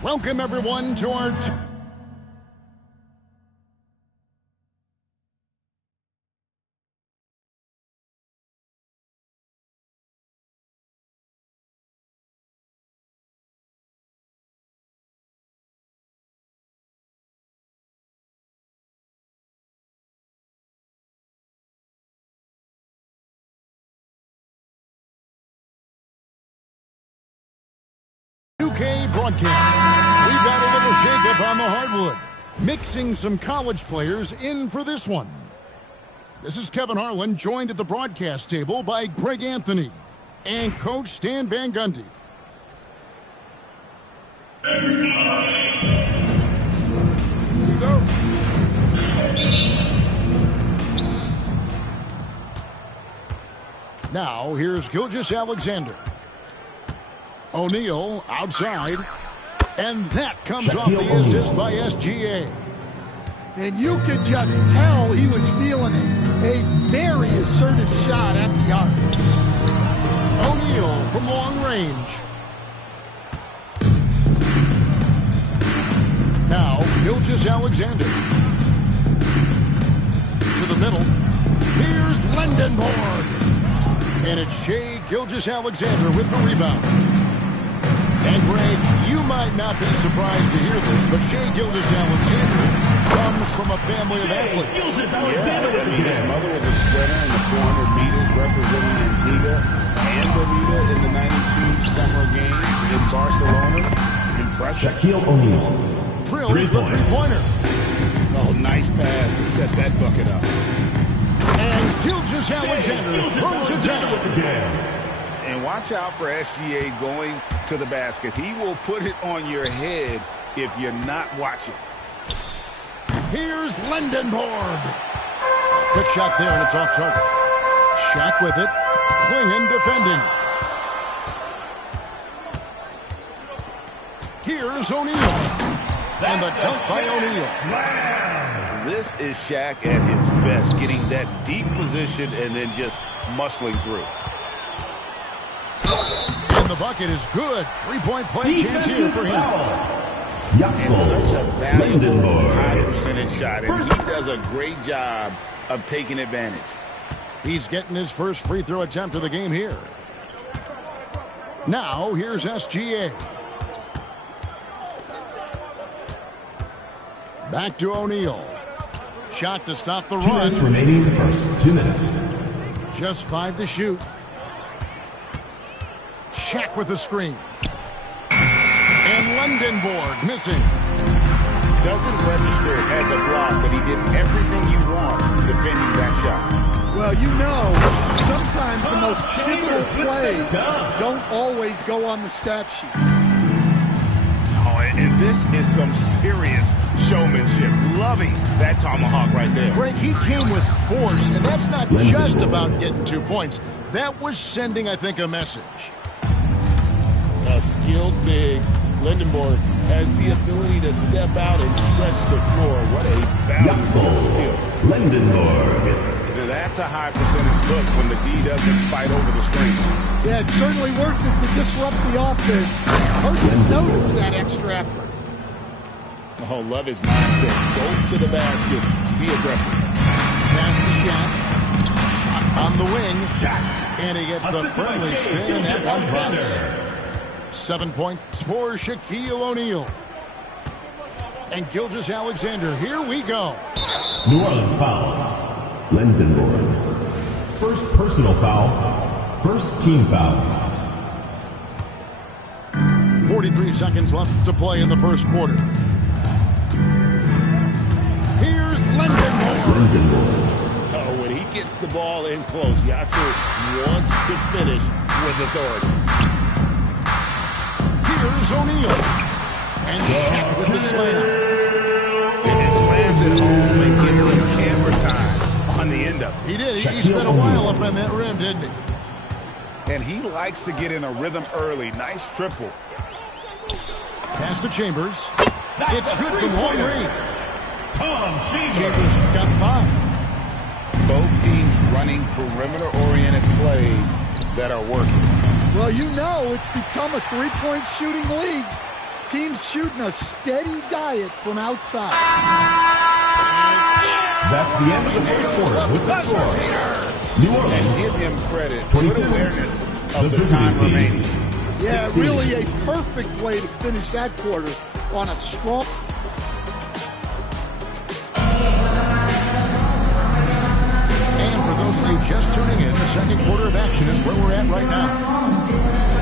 Welcome, everyone, to our... broadcast. We've got a little shakeup on the hardwood, mixing some college players in for this one. This is Kevin Harlan, joined at the broadcast table by Greg Anthony and Coach Stan Van Gundy. Here we go. Now, here's Kotc Alexander. O'Neal outside, and that comes off the assist by SGA. And you could just tell he was feeling it. A very assertive shot at the arc. O'Neal from long range. Now, Kotc Alexander. To the middle. Here's Lendenborg. And it's Shai Gilgeous-Alexander with the rebound. And Greg, you might not be surprised to hear this, but Shai Gilgeous-Alexander comes from a family of athletes. His mother was a sprinter in the 400 meters representing Antigua and Bermuda in the 92 summer games in Barcelona. Impressive. Shaquille O'Neal. Drilled the three-pointer. Oh, nice pass to set that bucket up. And Gilgeous-Alexander throws it down with the jam. And watch out for SGA going to the basket. He will put it on your head if you're not watching. Here's Lendenborg. Quick shot there, and it's off target. Shaq with it. Klingon defending. Here's O'Neal. And the dunk by O'Neal. This is Shaq at his best, getting that deep position and then just muscling through. And the bucket is good. Three-point play chance here for him. And such a valuable high percentage shot. And he does a great job of taking advantage. He's getting his first free throw attempt of the game here. Now, here's SGA. Back to O'Neal. Shot to stop the run. 2 minutes remaining in the first. 2 minutes. Just 5 to shoot. Shaq with the screen. And Lendenborg missing. Doesn't register as a block, but he did everything you want defending that shot. Well, you know, sometimes the most pivotal plays don't always go on the stat sheet. Oh, and this is some serious showmanship. Loving that tomahawk right there. Greg, he came with force, and that's not just about getting 2 points. That was sending, I think, a message. A skilled big. Lendenborg has the ability to step out and stretch the floor. What a valuable skill. Lendenborg. That's a high percentage look when the D doesn't fight over the screen. Yeah, it's certainly worth it to disrupt the offense. Coaches notice that extra effort. Oh, love his mindset. Go to the basket. Be aggressive. Pass to Shaq. On the wing. And he gets the friendly spin, and that one drops. 7 points for Shaquille O'Neal. And Gilgeous-Alexander, here we go. New Orleans foul. Lendenborg. First personal foul. First team foul. 43 seconds left to play in the first quarter. Here's Lendenborg. Oh, when he gets the ball in close, Yatsu wants to finish with authority. Here's O'Neal. And Shaq with the slam. And it slams it home and gets some camera time on the end of it. He did. He spent a while up on that rim, didn't he? And he likes to get in a rhythm early. Nice triple. Pass to Chambers. It's good from long range. Chambers got 5. Both teams running perimeter-oriented plays that are working. Well, you know it's become a three-point shooting league. team's shooting a steady diet from outside. That's the end of the first quarter with the score. New And Orleans, give him credit for 22. the awareness The of the visiting time team. remaining. Yeah, 16. really a perfect way to finish that quarter on a strong... And for those of you just tuning in, the second quarter of action is where we're at right now.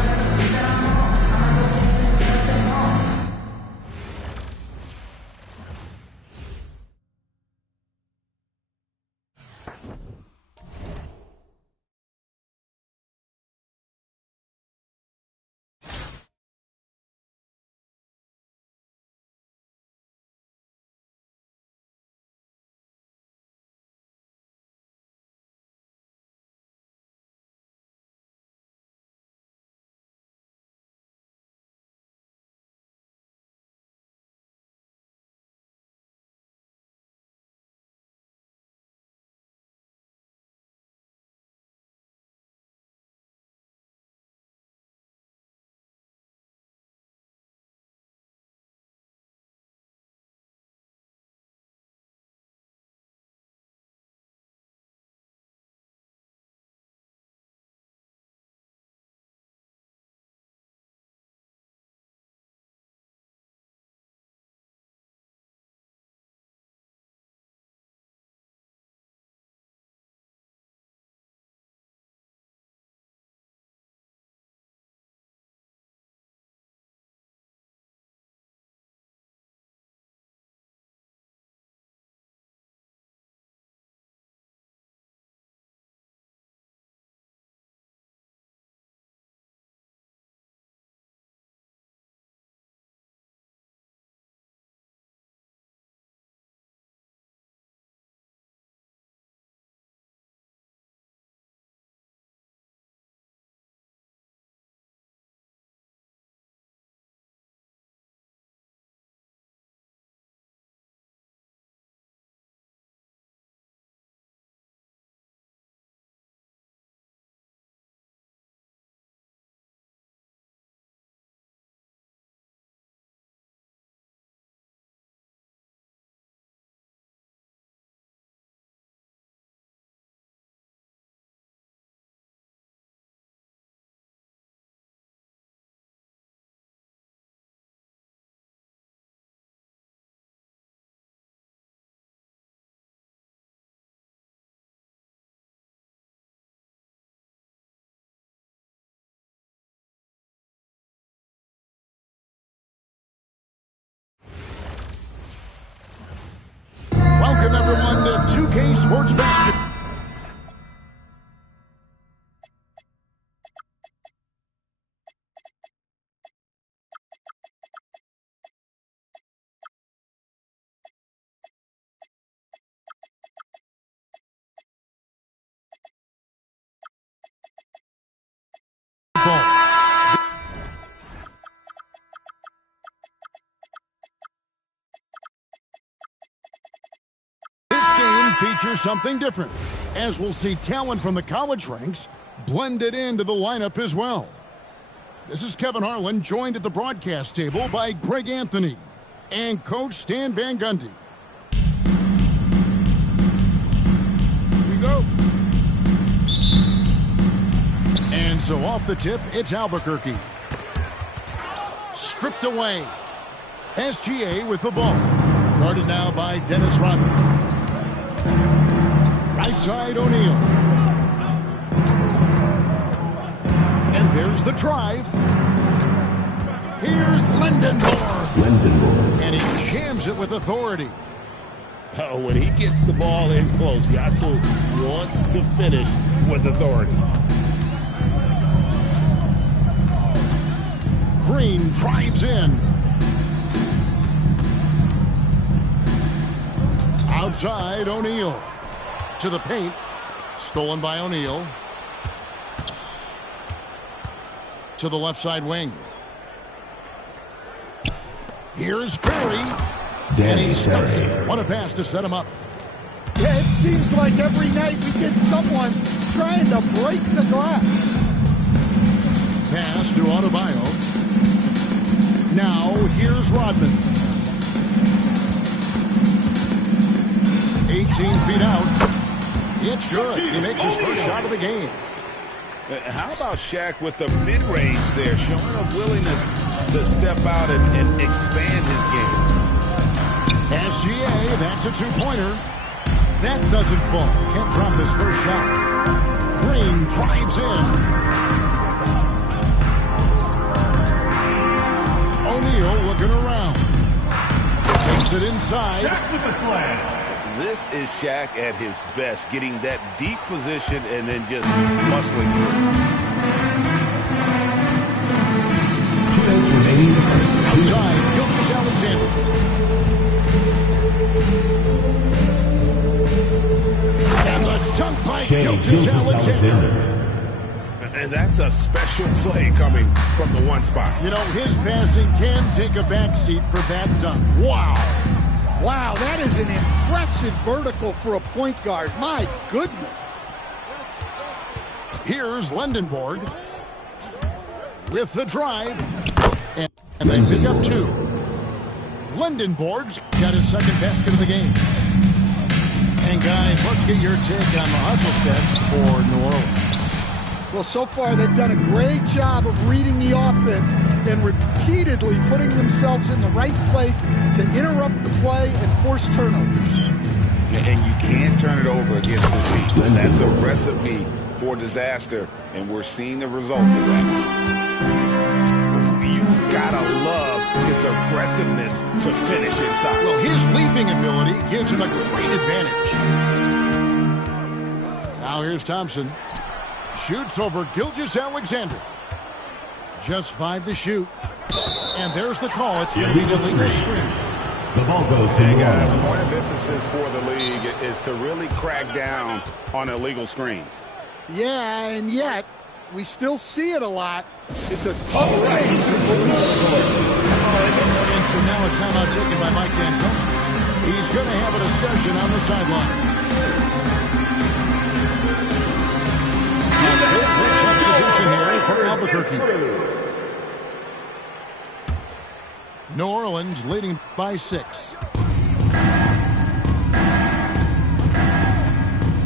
Welcome, everyone, to 2K Sports Basketball. Features something different, as we'll see talent from the college ranks blended into the lineup as well. This is Kevin Harlan, joined at the broadcast table by Greg Anthony and Coach Stan Van Gundy. Here we go. And so off the tip, it's Albuquerque. Stripped away. SGA with the ball. Guarded now by Dennis Rodman. Right side, O'Neal. And there's the drive. Here's Lindenborg. And he jams it with authority. Oh, when he gets the ball in close, Yatsu wants to finish with authority. Green drives in. Outside, O'Neal. To the paint. Stolen by O'Neal. To the left side wing. Here's Ferry. And he stuffs it. What a pass to set him up. Yeah, it seems like every night we get someone trying to break the glass. Pass to Adebayo. Now, here's Rodman. 18 feet out. It's good. He makes his first shot of the game. How about Shaq with the mid-range there, showing a willingness to step out and expand his game. SGA, that's a two-pointer. That doesn't fall. Can't drop his first shot. Green drives in. O'Neal looking around. Takes it inside. Shaq with the slam. This is Shaq at his best, getting that deep position and then just muscling through. 2 minutes remaining in the first. Outside, Gilgeous-Alexander. And the dunk by Gilgeous-Alexander. And that's a special play coming from the one spot. You know, his passing can take a backseat for that dunk. Wow. Wow, that is an impressive vertical for a point guard. My goodness. Here's Lendenborg with the drive. And they pick up two. Lendenborg's got his second basket of the game. And guys, let's get your take on the hustle stats for New Orleans. Well, so far they've done a great job of reading the offense and repeatedly putting themselves in the right place to interrupt the play and force turnovers. And you can't turn it over against this team. That's a recipe for disaster, and we're seeing the results of that. You gotta love his aggressiveness to finish inside. Well, his leaping ability gives him a great advantage. Now here's Thompson. Shoots over Gilgeous-Alexander. Just 5 to shoot. And there's the call. It's going to be the legal screen. The ball goes to Hey New guys, Orleans. point of emphasis for the league is to really crack down on illegal screens. Yeah, and yet we still see it a lot. It's a tough range. And so now a timeout taken by Mike D'Antoni. He's going to have a discussion on the sideline. Substitution here for Albuquerque. New Orleans leading by 6.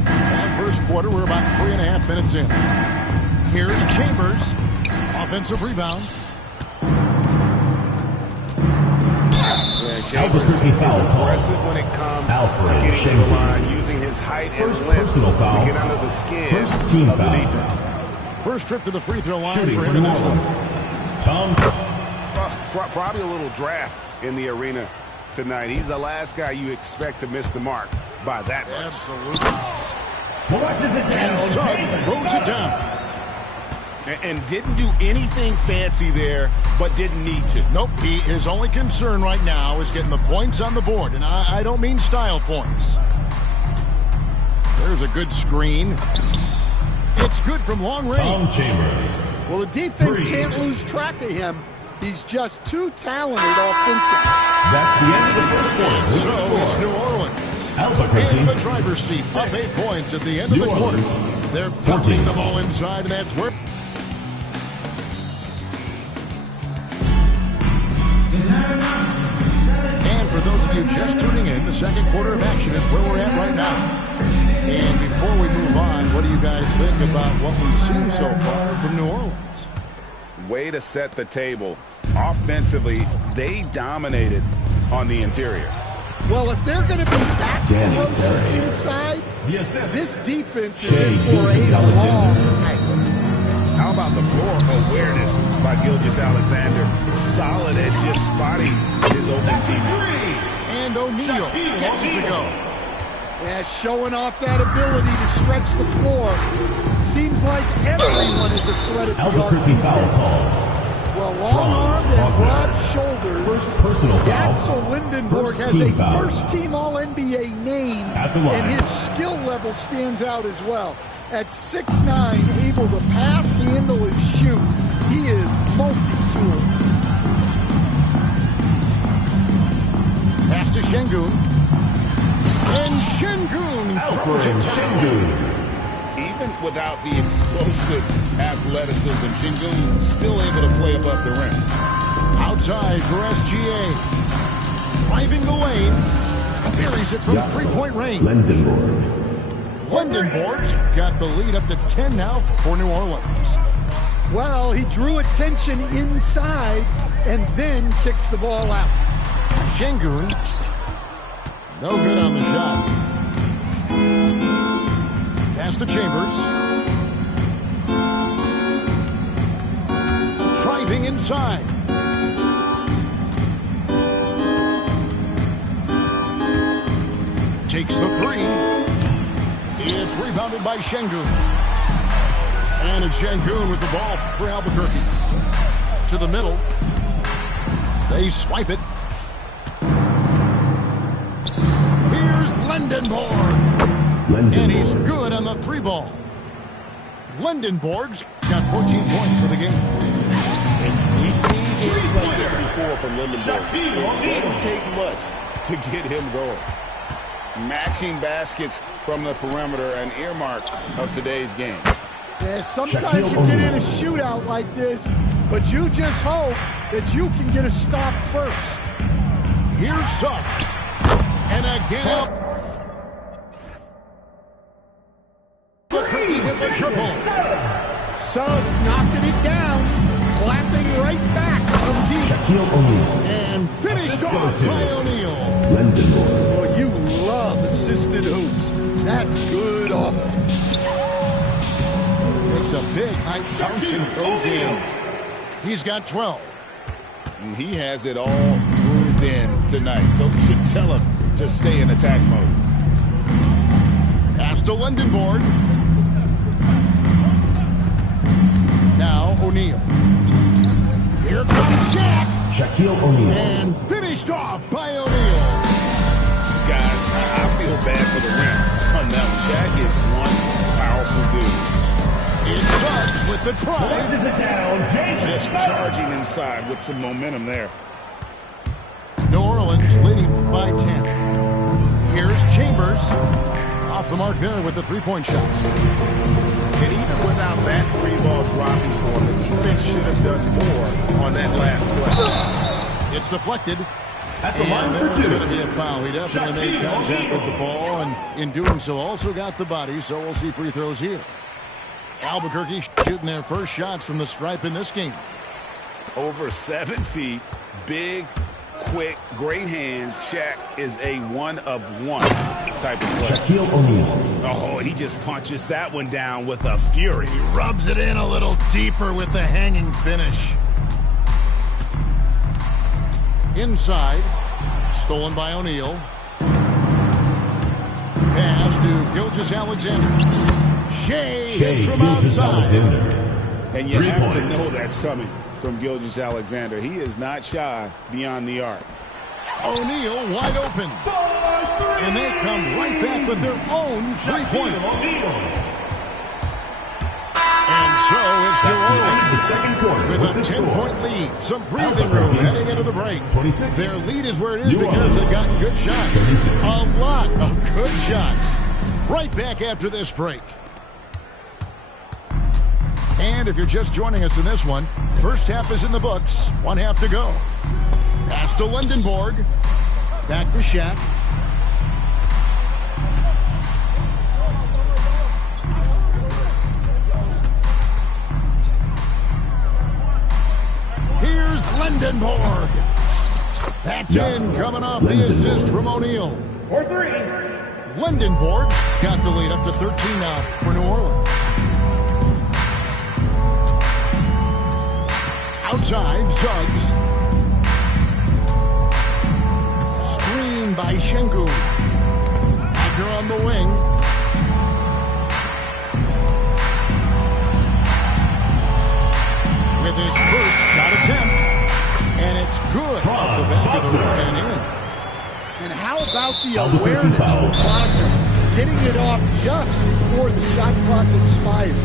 That first quarter, we're about 3.5 minutes in. Here's Chambers. Offensive rebound. Albuquerque foul call. Aggressive when it comes Alfred to getting to the Schengen. line, using his height First and length personal foul. to get under the skin First team of the foul. defense. First trip to the free throw line Shooting for for him in New this Orleans. one. Tom. Probably a little draft in the arena tonight. He's the last guy you expect to miss the mark by that much. Absolutely. Flushes it down. Suggs throws it down. And didn't do anything fancy there, but didn't need to. Nope, his only concern right now is getting the points on the board, and I don't mean style points. There's a good screen. It's good from long range. Tom Chambers. Well, the defense 3. can't lose track of him. He's just too talented offensively. That's the end of the first quarter. With the So score. it's New Orleans Albuquerque. in the driver's seat, up 8 points at the end of New the quarter. Orleans, They're 14. pounding the ball inside, and that's where... And for those of you just tuning in, the second quarter of action is where we're at right now. And before we move on, what do you guys think about what we've seen so far from New Orleans? Way to set the table. Offensively, they dominated on the interior. Well, if they're going to be that Danny ferocious Ferry. inside, The assist. this defense is Shea in for a Gilgeous-Alexander. long night. How about the floor awareness by Gilgeous-Alexander? Solid at just spotting his open teammate. And O'Neal gets it to go. Yeah, showing off that ability to stretch the floor. Seems like everyone is a threat at the arc Albuquerque these foul days. call. Well, long-armed and Franz broad-shouldered. First personal foul. Axel Lindenborg has First a team foul. first-team All-NBA name, At the line. and his skill level stands out as well. At 6'9", able to pass, handle, and shoot, he is multi-tool. Pass to Şengün. And Şengün throws it down. Even without the explosive athleticism, Şengün still able to play above the rim. Outside for SGA. Driving the lane. Buries it from three-point range. Lindenborg's got the lead up to 10 now for New Orleans. Well, he drew attention inside and then kicks the ball out. Şengün. No good on the shot. Pass to Chambers. Driving inside. Takes the three. It's rebounded by Şengün. And it's Şengün with the ball for Albuquerque. To the middle. They swipe it. Here's Lindenborg. And he's good on the three ball. Lindenborg's got 14 points for the game. We've seen games like this before from Lindenborg. It doesn't take much to get him going. Matching baskets from the perimeter, an earmark of today's game. Yeah, sometimes you get in a shootout like this, but you just hope that you can get a stop first. Here's Suggs. And again, with the triple. Suggs knocking it down, clapping right back from deep. And finished off by O'Neal. Well, you love assisted hoops. That's good offense. Makes a big high bounce and goes in. He's got 12. And he has it all moved in tonight. Coach should tell him to stay in attack mode. Pass to Lindenborg. Now O'Neal. Here comes Shaq. And finished off by O'Neal. Guys, I feel bad for the rim on that one. Shaq is one powerful dude. It Suggs with the try. Just charging inside with some momentum there. New Orleans leading by 10. Here's Chambers. Off the mark there with the three-point shot. And even without that three ball dropping for him, the defense should have done more on that last play. It's deflected. And there's going to be a foul. He definitely made contact with the ball, and in doing so also got the body, so we'll see free throws here. Albuquerque shooting their first shots from the stripe in this game. Over 7 feet, big, quick, great hands. Shaq is a one-of-one type of player. Oh, he just punches that one down with a fury. He rubs it in a little deeper with the hanging finish. Inside, stolen by O'Neal. Pass to Gilgeous-Alexander. Shea hits from outside. And you have to know that's coming from Gilgeous-Alexander. He is not shy beyond the arc. O'Neal wide open. And they come right back with their own three-pointer. And so it's New Orleans with a 10-point lead. Some breathing room heading into the break. Their lead is where it is because they've got good shots. A lot of good shots. Right back after this break. And if you're just joining us in this one, first half is in the books. 1 half to go. Pass to Lindenborg. Back to Shaq. Here's Lindenborg. That's in, coming off the assist from O'Neal. For three. Lindenborg got the lead up to 13 now for New Orleans. Outside, Suggs. Screen by Şengün. Backer on the wing. With his first shot attempt. And it's good off the back of the rim and in. And how about the awareness from Wagner, getting it off just before the shot clock expired?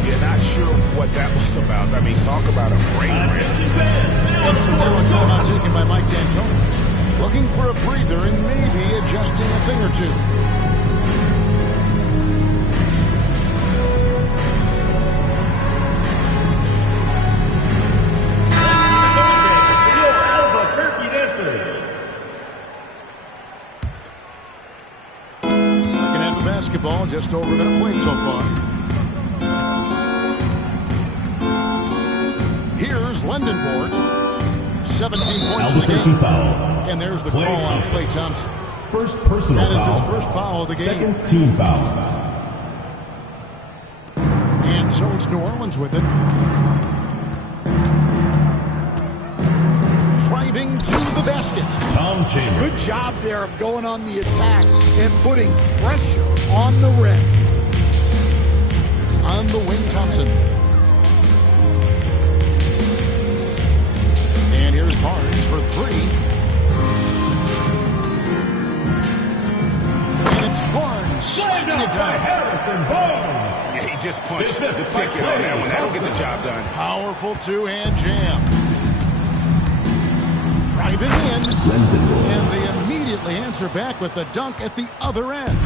Yeah, not sure what that was about. I mean, talk about a brain rip. And some narrow timeout taken by Mike D'Antoni. Looking for a breather and maybe adjusting a thing or two. just over a minute played so far. Here's Lindenborg. 17 points in the game. Foul. And there's the call on Klay Thompson. First personal That is foul. his first foul of the game. Second team foul. And so it's New Orleans with it. Driving to the basket. Tom Chambers. Good job there of going on the attack and putting pressure on the rim. On the wing, Thompson. And here's Barnes for three. And it's Barnes. Slamming it down. Harrison Barnes. Yeah, he just punched the ticket on that one. That'll get the job done. Powerful two-hand jam. Driving in. And they immediately answer back with the dunk at the other end.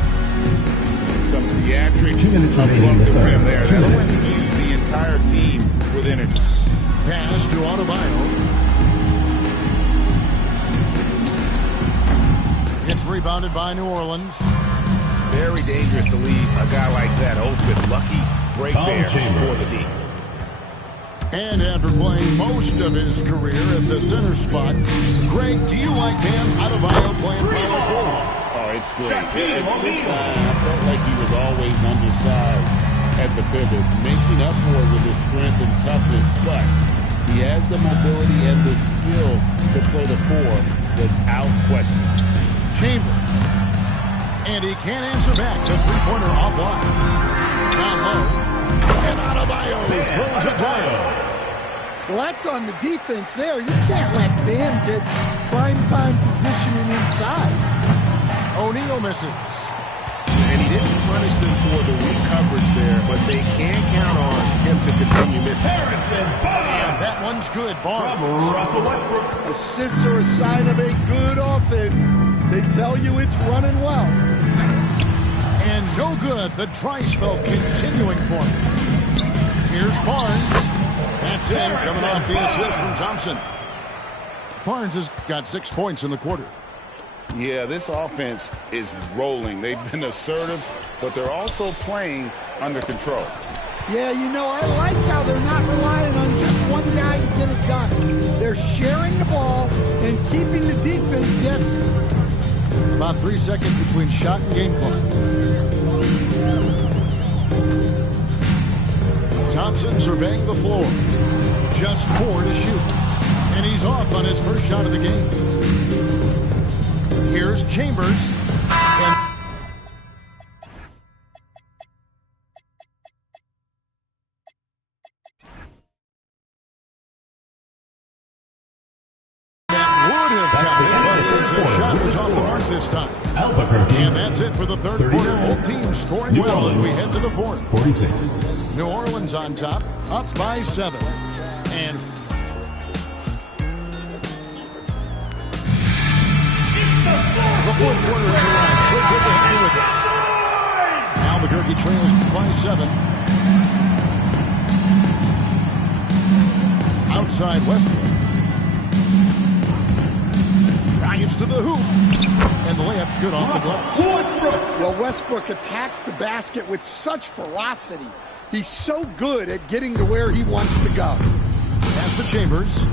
Some theatrics. 2 minutes above remaining in the the third. rim there. 2 That'll minutes. infuse the entire team with energy. Pass to Adebayo. It's rebounded by New Orleans. Very dangerous to leave a guy like that open. Lucky break Tom there Chambers. for the team. And after playing most of his career at the center spot, Greg, do you like Bam Adebayo playing power forward? Oh, it's great. At 6'9", I felt like he was always undersized at the pivot, making up for it with his strength and toughness, but he has the mobility and the skill to play the four without question. Chambers. And he can't answer back. The three-pointer offline. Down low. And Adebayo throws it down. Well, that's on the defense there. You can't let Bam get prime-time positioning inside. O'Neal misses. And he didn't punish them for the weak coverage there, but they can count on him to continue missing. Harrison Barnes. And that one's good. Barnes. Russell Westbrook. Assists are a sign of a good offense. They tell you it's running well. And no good. The try spell continuing for him. Here's Barnes. That's it. Coming off the assist from Thompson. Barnes has got 6 points in the quarter. Yeah, this offense is rolling. They've been assertive, but they're also playing under control. Yeah, you know, I like how they're not relying on just one guy to get it done. They're sharing the ball and keeping the defense guessing. About 3 seconds between shot and game clock. Thompson surveying the floor. Just 4 to shoot. And he's off on his first shot of the game. Here's Chambers. And shot was off the mark this time. And that's it for the third quarter. Both teams scoring well as we head to the fourth. 46. New Orleans on top, up by 7. And the fourth quarter has arrived. So good to have you with us. Albuquerque trails by 7. Outside Westbrook. Drives to the hoop. And the layup's good off the glass. Well, Westbrook attacks the basket with such ferocity. He's so good at getting to where he wants to go. Pass to Chambers.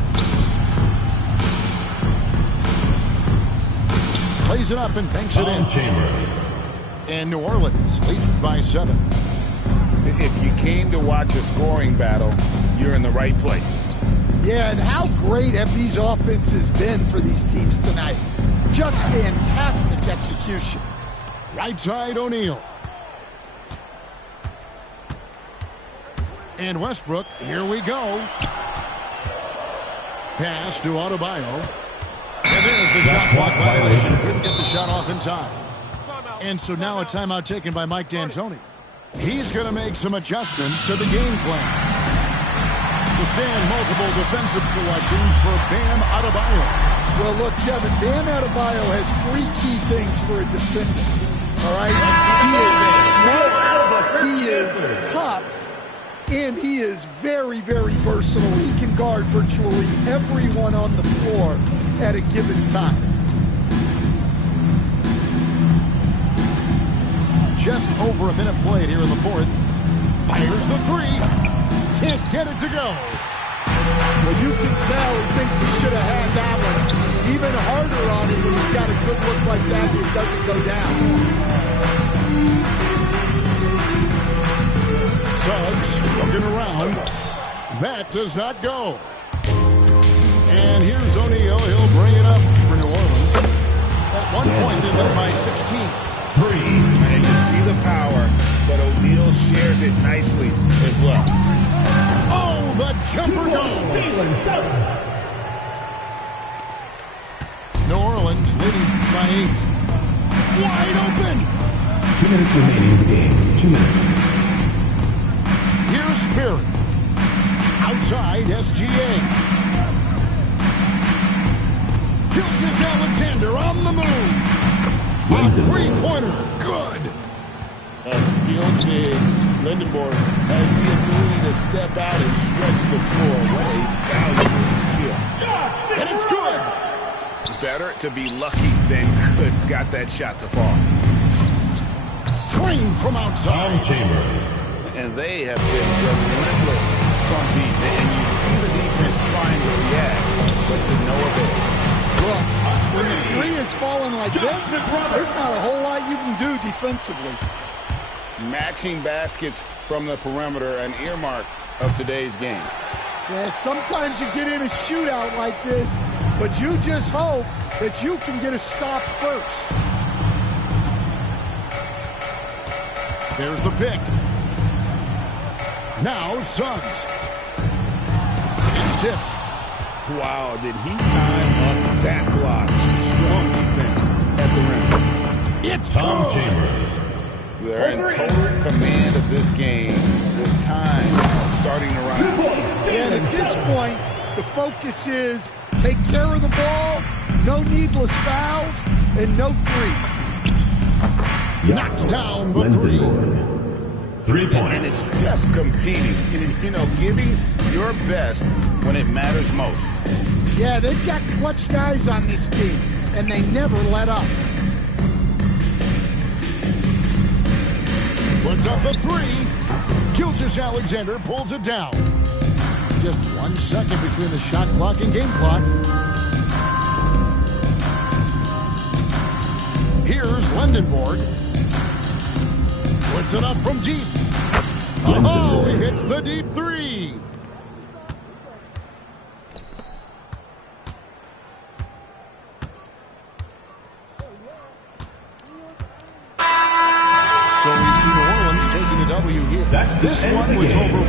Plays it up and banks it in. Chambers. And New Orleans leads by 7. If you came to watch a scoring battle, you're in the right place. Yeah, and how great have these offenses been for these teams tonight? Just fantastic execution. Right side O'Neal. And Westbrook, here we go. Pass to Adebayo. And there's the shot clock violation. Couldn't get the shot off in time. And so now a timeout taken by Mike D'Antoni. He's going to make some adjustments to the game plan. To stand multiple defensive selections for Bam Adebayo. Well, look, Kevin, Bam Adebayo has 3 key things for a defender. All right? He is smart, he is tough, and he is very, very versatile. He can guard virtually everyone on the floor at a given time. just over a minute played here in the fourth. Fires the three. Can't get it to go. Well, you can tell he thinks he should have had that one. Even harder on it when he's got a good look like that and it doesn't go down. Suggs looking around. That does not go. And here's O'Neal. He'll bring it up for New Orleans. At one point, they led by 16. 3. And you see the power, but O'Neal shares it nicely as well. Oh, the jumper goes. New Orleans leading by 8. Wide open. 2 minutes remaining in the game. 2 minutes. Here's Spirit. Outside SGA. Gilgeous-Alexander on the move. A three-pointer. Good. A skilled big. Lindenborg has the ability to step out and stretch the floor. What a valuable skill. And it's good. Better to be lucky than good. Got that shot to fall. Train from outside. Tom Chambers. And they have been relentless from deep. And you see the defense trying to react, but to no avail. Look, when the three is falling like this, there's not a whole lot you can do defensively. Matching baskets from the perimeter, an earmark of today's game. Yeah, sometimes you get in a shootout like this, but you just hope that you can get a stop first. There's the pick. Now Suggs. It's tipped. Wow, did he time up that block? Strong defense at the rim. It's Tom good. Chambers. They're in total command of this game with time starting to run. And at this point, the focus is take care of the ball, no needless fouls, and no threes. Knocks down the three. 3 And points. it's just competing, giving your best when it matters most. Yeah, they've got clutch guys on this team, and they never let up. Puts up the three. Gilgeous-Alexander pulls it down. Just 1 second between the shot clock and game clock. Here's Lindenborg. Puts it up from deep. Oh, he hits the deep three. So we see New Orleans taking the W here. This one was over.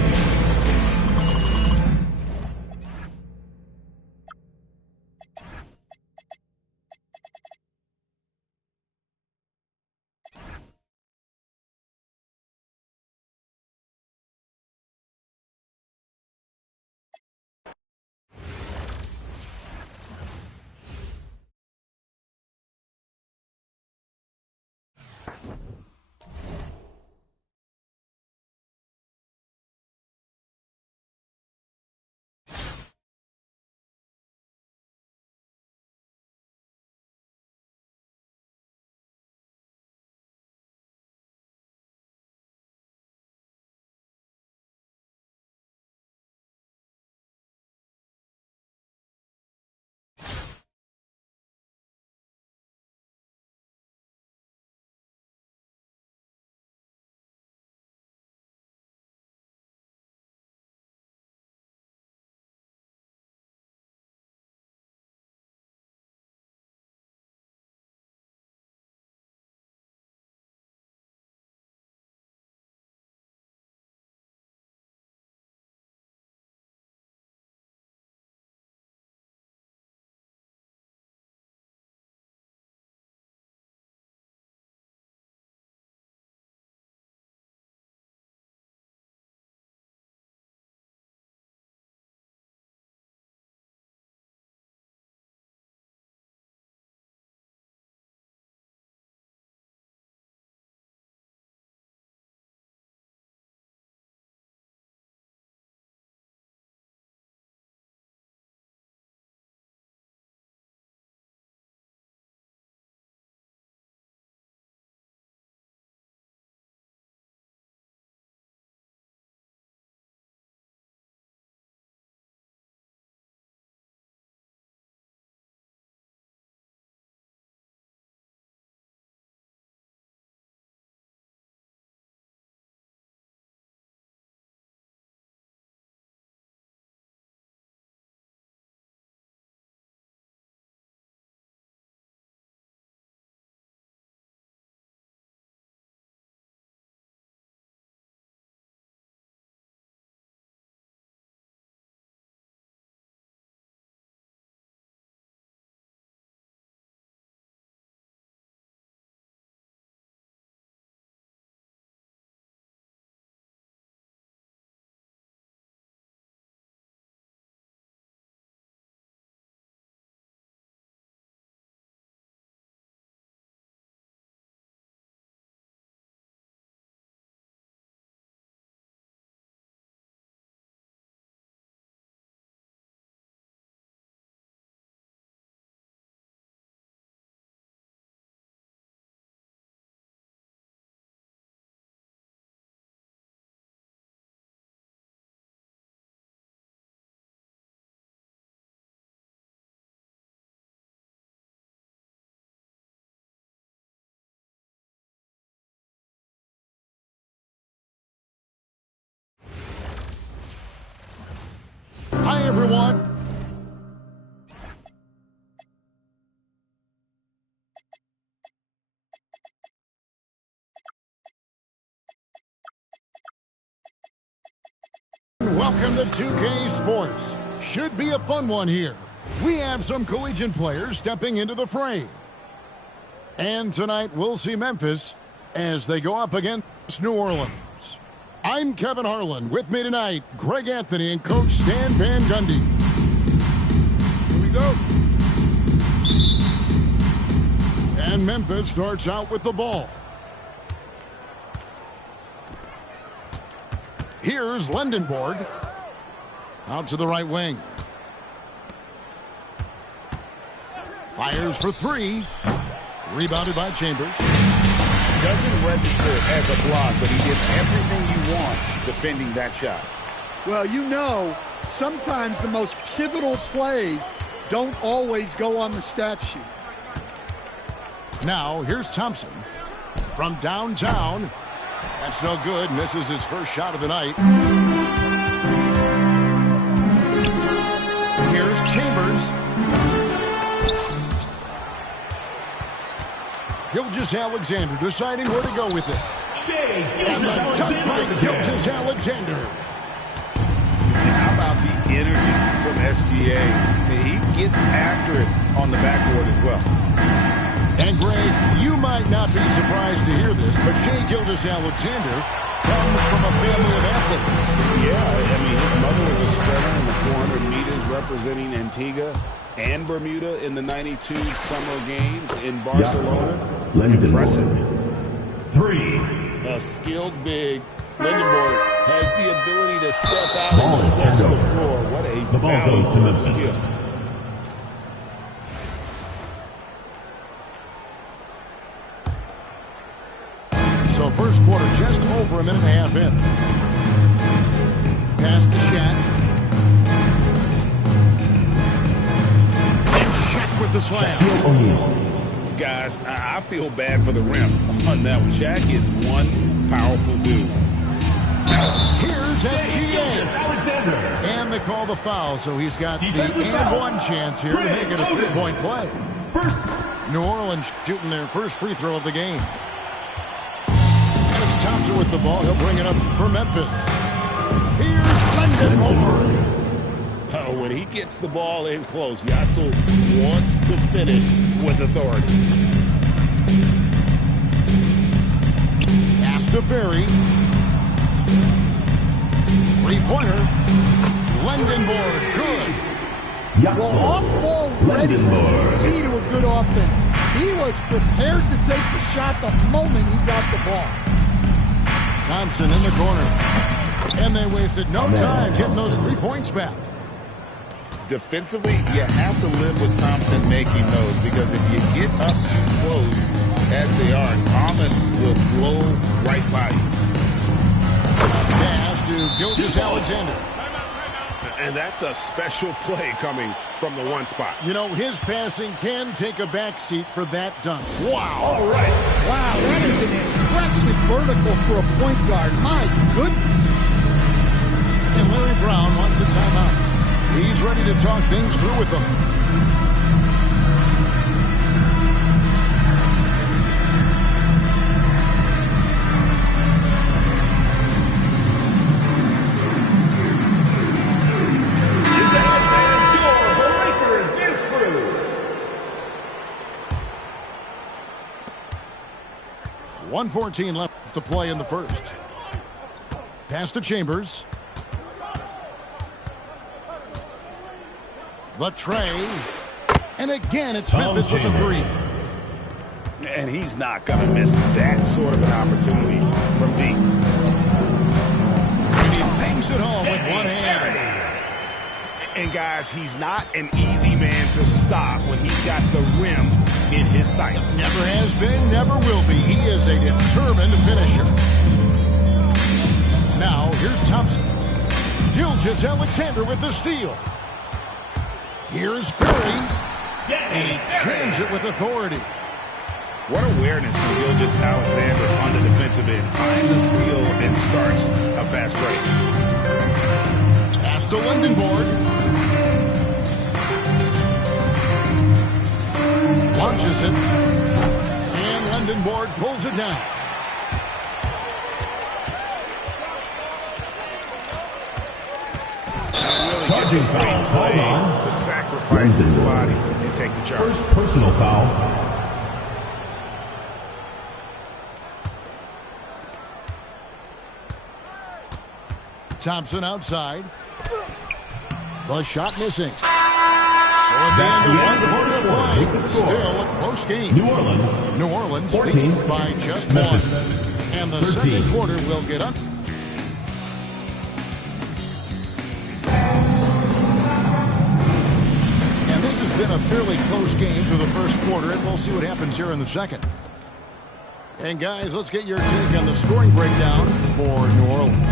everyone. Welcome to 2K Sports. Should be a fun one here. We have some collegiate players stepping into the fray. And tonight we'll see Memphis as they go up against New Orleans. I'm Kevin Harlan. With me tonight, Greg Anthony and Coach Stan Van Gundy. Here we go. And Memphis starts out with the ball. Here's Lendenborg. Out to the right wing. Fires for three. Rebounded by Chambers. Doesn't register as a block, but he did everything you want defending that shot. Well, you know, sometimes the most pivotal plays don't always go on the stat sheet. Now, here's Thompson from downtown. That's no good. Misses his first shot of the night. Here's Chambers. Gilgeous-Alexander deciding where to go with it. Gilgeous-Alexander. How about the energy from SGA? He gets after it on the backboard as well. And Greg, you might not be surprised to hear this, but Shai Gilgeous-Alexander comes from a family of athletes. Yeah, I mean, his mother was a sprinter in the 400 meters representing Antigua and Bermuda in the 92 Summer Games in Barcelona. Impressive. 3. A skilled big. Lendenborg has the ability to step out and stretch the floor. What a The ball goes to Memphis. skill. So first quarter just over a minute and a half in. Pass to Shaq. And Shaq with the slam. Guys, I feel bad for the rim on that one. Shaq is one powerful dude. Here's SGA. Alexander. And they call the foul, so he's got the Defensive and foul. one chance here to make it a three-point play. First. New Orleans shooting their first free throw of the game. And it's Thompson with the ball. He'll bring it up for Memphis. Here's Lendenborg. Oh, when he gets the ball in close, Yatzel wants to finish with authority. Pass to Ferry. Three-pointer. Lendenborg, good. Well, off-ball readiness is key to a good offense. He was prepared to take the shot the moment he got the ball. Thompson in the corner. And they wasted no time getting those 3 points back. Defensively, you have to live with Thompson making those, because if you get up too close, as they are, Common will blow right by you. Pass to Gilgeous-Alexander. And that's a special play coming from the one spot. You know, his passing can take a backseat for that dunk. Wow. All right. Wow, that is an impressive vertical for a point guard. My goodness. And Larry Brown wants a timeout. He's ready to talk things through with them. Is that the Lakers bench crew? 1:14 left to play in the first. Pass to Chambers. The tray. And again, it's Memphis with the three. And he's not going to miss that sort of an opportunity from deep. And he bangs it home with one hand. And guys, he's not an easy man to stop when he's got the rim in his sights. Never has been, never will be. He is a determined finisher. Now, here's Thompson. Gilgeous-Alexander with the steal. Here's Ferry. And he jams it with authority. What awareness from Gilgeous-Alexander on the defensive end. Finds a steal and starts a fast break. Pass to Lendenborg. pulls it down. Really just a great play to sacrifice his body and take the charge. First personal foul. Thompson outside. The shot missing. So at the end of 1 quarter play, still a close game. New Orleans 14 leads by just Memphis 1. And the 13. second quarter will get up. And this has been a fairly close game through the first quarter, and we'll see what happens here in the second. And guys, let's get your take on the scoring breakdown for New Orleans.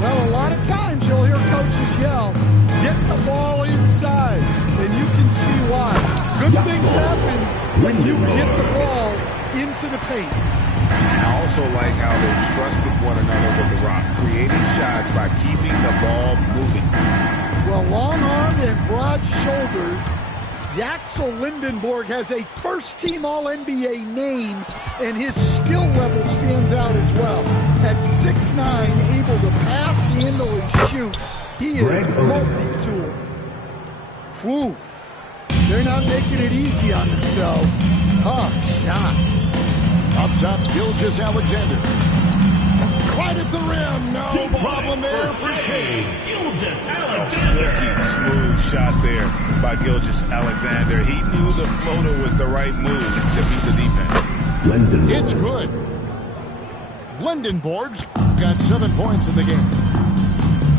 Well, a lot of times you'll hear coaches yell, get the ball inside, and you can see why. Good things happen when you get the ball into the paint. I also like how they trusted one another with the rock, creating shots by keeping the ball moving. Well, long-armed and broad-shouldered, Yaxel Lindenborg has a first-team All-NBA name, and his skill level stands out as well. At 6'9", able to pass, handle, and shoot, he is multi-tool. Whew. They're not making it easy on themselves. Tough shot. Up top, Gilgeous-Alexander. Right at the rim. No problem there for Shea. Gilgeous-Alexander. Smooth shot there by Gilgeous-Alexander. He knew the floater was the right move to beat the defense. It's good. Lindenborg's got 7 points in the game.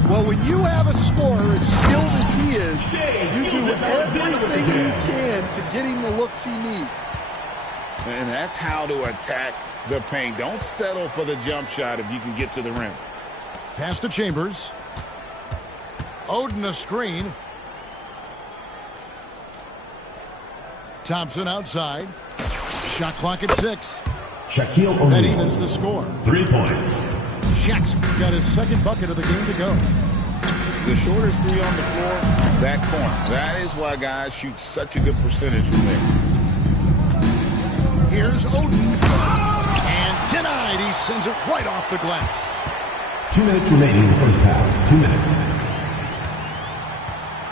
Well, when you have a scorer as skilled as he is, you do everything you can to get him the looks he needs. And that's how to attack the paint. Don't settle for the jump shot if you can get to the rim. Pass to Chambers. Oden a screen. Thompson outside. Shot clock at 6. Shaquille That O'Neal. evens the score. 3 points. Shaq's got his second bucket of the game to go. The shortest three on the floor, that corner. That is why guys shoot such a good percentage from there. Here's Oden. And denied. He sends it right off the glass. 2 minutes remaining in the first half. 2 minutes.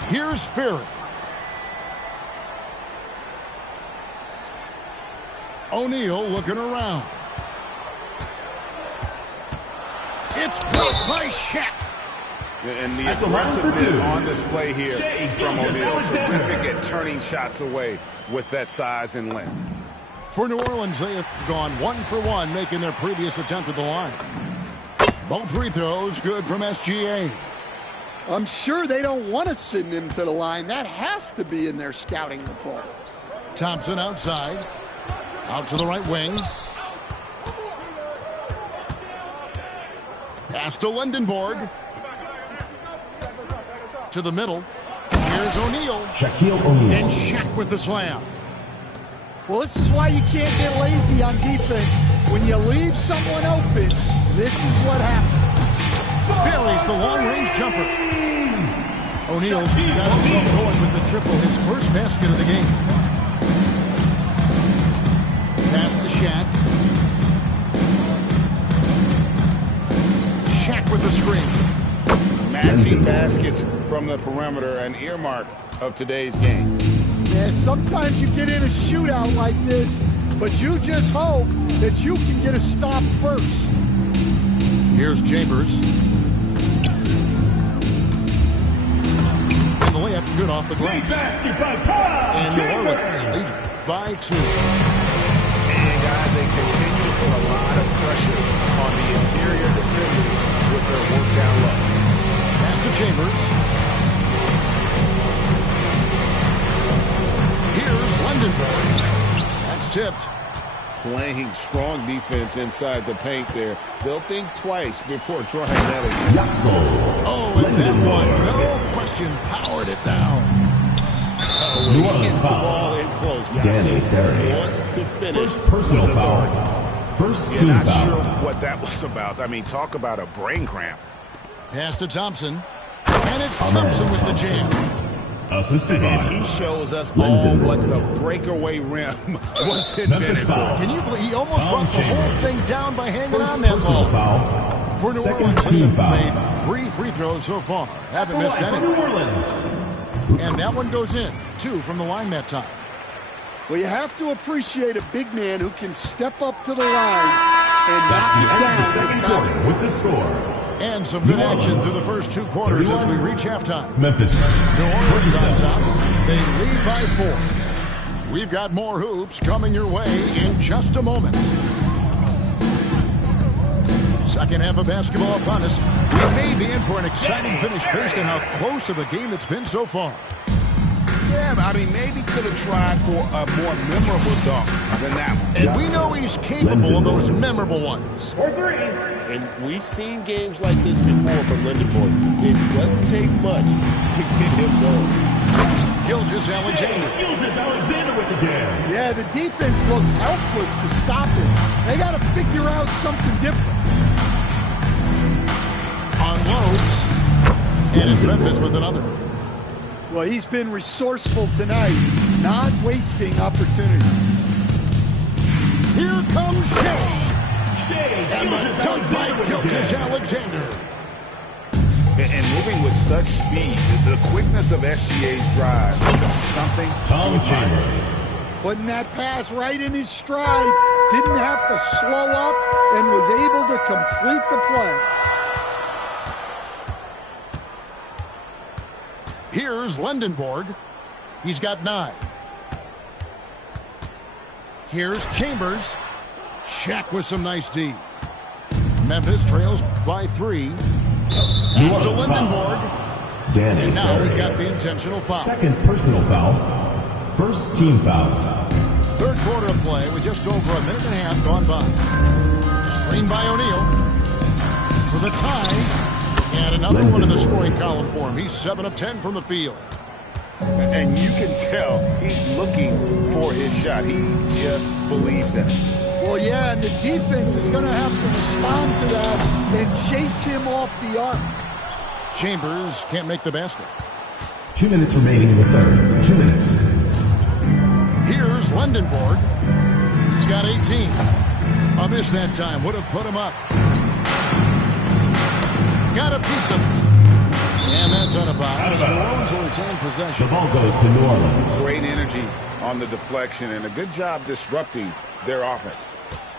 Here's Ferry. O'Neal looking around. It's blocked by Shaq. And the aggressiveness on display here from O'Neal. Terrific at turning shots away with that size and length. For New Orleans, they have gone 1 for 1, making their previous attempt at the line. Both free throws good from SGA. I'm sure they don't want to send him to the line. That has to be in their scouting report. Thompson outside. Out to the right wing. Pass to Lindenborg. To the middle. Here's O'Neal. Shaquille O'Neal. And Shaq with the slam. Well, this is why you can't get lazy on defense. When you leave someone open, this is what happens. Buries the long-range jumper. O'Neal's got himself going with the triple, his first basket of the game. Pass to Shaq. Shaq with the screen. Matching baskets from the perimeter, an earmark of today's game. Yeah, sometimes you get in a shootout like this, but you just hope that you can get a stop first. Here's Chambers. And the layup's good off the glass. And New Orleans leads by 2. And guys, they continue to put a lot of pressure on the interior defenders with their work down low. Pass to Chambers. Here's Lindenborg. That's tipped. Playing strong defense inside the paint there. They'll think twice before trying that again. Oh, and that one, no question, powered it down. When he gets the ball in close, Danny Ferry. wants to finish. First personal foul. First team Not foul. sure what that was about. I mean, talk about a brain cramp. Pass to Thompson. And it's Thompson with the jam. Assisted And by he shows us all what the breakaway rim was invented for. Can you believe he almost Tom brought the whole Chambers. thing down by hanging First on that personal ball? foul. For New Second Orleans, team they've foul. made 3 free throws so far. Haven't missed For any. New Orleans. And that one goes in. 2 from the line that time. Well, you have to appreciate a big man who can step up to the line and That's the knock end of the it second down. quarter with the score. And some good New action Orleans. through the first 2 quarters as we reach halftime. Memphis. New Orleans on top. They lead by 4. We've got more hoops coming your way in just a moment. Second half of basketball upon us. We may be in for an exciting finish based on how close of a game it's been so far. Yeah, I mean, maybe could have tried for a more memorable dunk than that one. And we know he's capable of those memorable ones. And we've seen games like this before from Lindenborg. It doesn't take much to get him going. Gilgeous-Alexander. Gilgeous-Alexander with the jam. Yeah, the defense looks helpless to stop him. They got to figure out something different. Unloads. And it's Memphis with another. Well, he's been resourceful tonight, not wasting opportunities. Here comes Shea. And the dunk by Gilgeous-Alexander. And moving with such speed, the quickness of SGA's drive, something Tom Chambers. Putting that pass right in his stride, didn't have to slow up, and was able to complete the play. Here's Lindenborg. He's got 9. Here's Chambers. Shaq with some nice D. Memphis trails by 3. Pass to Lindenborg. Danny. And now we've got the intentional foul. Second personal foul. First team foul. Third quarter of play with just over a minute and a half gone by. Screen by O'Neal. For the tie. And another one in the scoring column for him. He's 7 of 10 from the field. And you can tell he's looking for his shot. He just believes in it. Well, yeah, and the defense is going to have to respond to that and chase him off the arc. Chambers can't make the basket. 2 minutes remaining in the third. 2 minutes. Here's Lindenborg. He's got 18. A miss that time. Would have put him up. Got a piece of it. And that's out of bounds. New Orleans will retain possession. The ball goes to New Orleans. Great energy on the deflection and a good job disrupting their offense.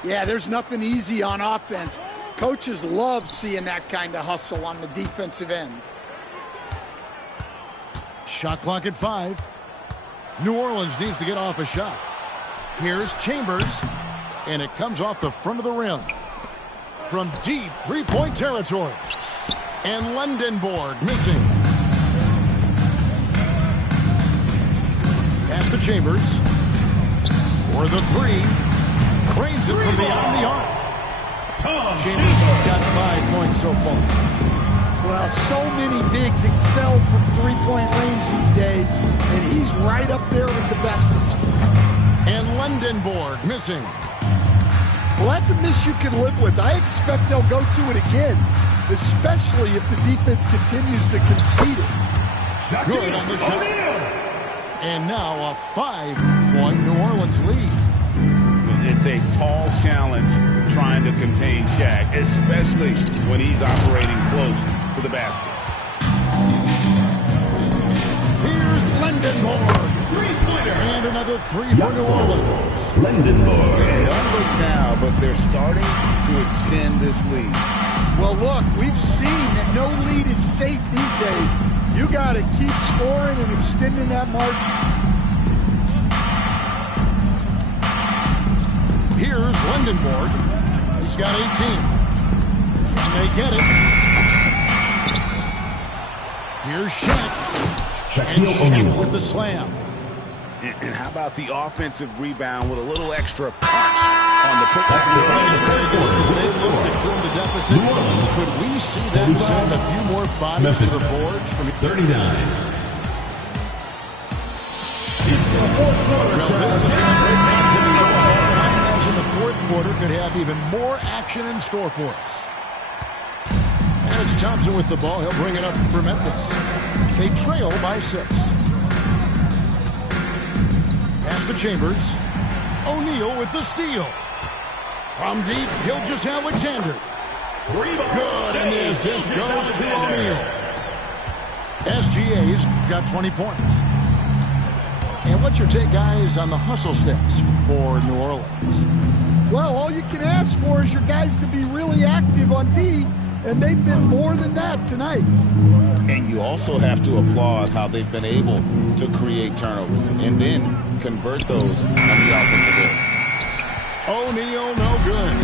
Yeah, there's nothing easy on offense. Coaches love seeing that kind of hustle on the defensive end. Shot clock at 5. New Orleans needs to get off a shot. Here's Chambers. And it comes off the front of the rim. From deep three-point territory. And Lindenborg missing. Pass to Chambers. For the 3. Cranes it from beyond the arc. Chambers got 5 points so far. Well, so many bigs excel from three-point range these days, and he's right up there with the best of them. And Lindenborg missing. Well, that's a miss you can live with. I expect they'll go to it again, especially if the defense continues to concede it. Good on the shot. And now a 5-point New Orleans lead. It's a tall challenge trying to contain Shaq, especially when he's operating close to the basket. Here's Lindenborg. Three-pointer. And another 3 for New Orleans. Lindenborg. They don't look now, but they're starting to extend this lead. Well, look, we've seen that no lead is safe these days. You got to keep scoring and extending that margin. Here's Lindenborg. He's got 18. And they get it. Here's Shaq. And Shaq with the slam. And how about the offensive rebound with a little extra punch on the putback? Very good. As they look to trim the deficit, could we see them send a few more bodies to the boards from 39. It's the fourth quarter. Well, this is going to break action. I imagine the fourth quarter could have even more action in store for us. And it's Thompson with the ball. He'll bring it up for Memphis. They trail by 6. Pass to Chambers. O'Neal with the steal. From deep, Gilgeous-Alexander. Good, and the assist goes to O'Neal. SGA's got 20 points. And what's your take, guys, on the hustle stats for New Orleans? Well, all you can ask for is your guys to be really active on D, and they've been more than that tonight. And you also have to applaud how they've been able to create turnovers and then convert those on the offensive end. O'Neal, no good.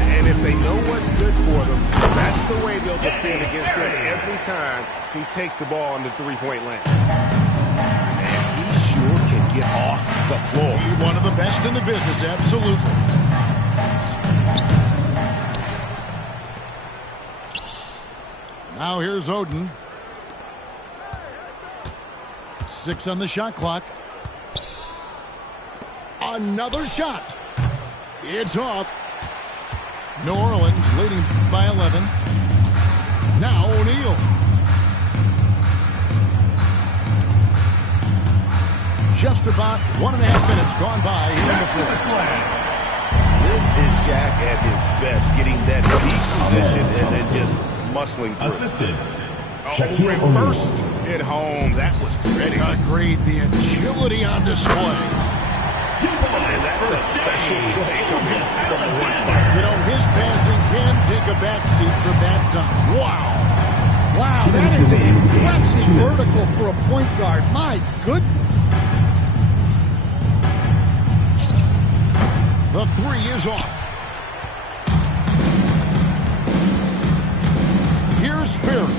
And if they know what's good for them, that's the way they'll defend against him every time he takes the ball in the three-point line. And he sure can get off the floor. He's one of the best in the business, absolutely. Now here's Oden. 6 on the shot clock. Another shot. It's off. New Orleans leading by 11. Now O'Neal. Just about 1.5 minutes gone by here in the fourth. This is Shaq at his best, getting that deep position and then just muscling through. Assistant. Reversed it home. That was pretty. Agreed. The agility on display. And that's a special play coming from the point guard. You know, his passing can take a backseat from that dunk. Wow. Wow, that is an impressive vertical for a point guard. My goodness. The three is off. Here's Ferry.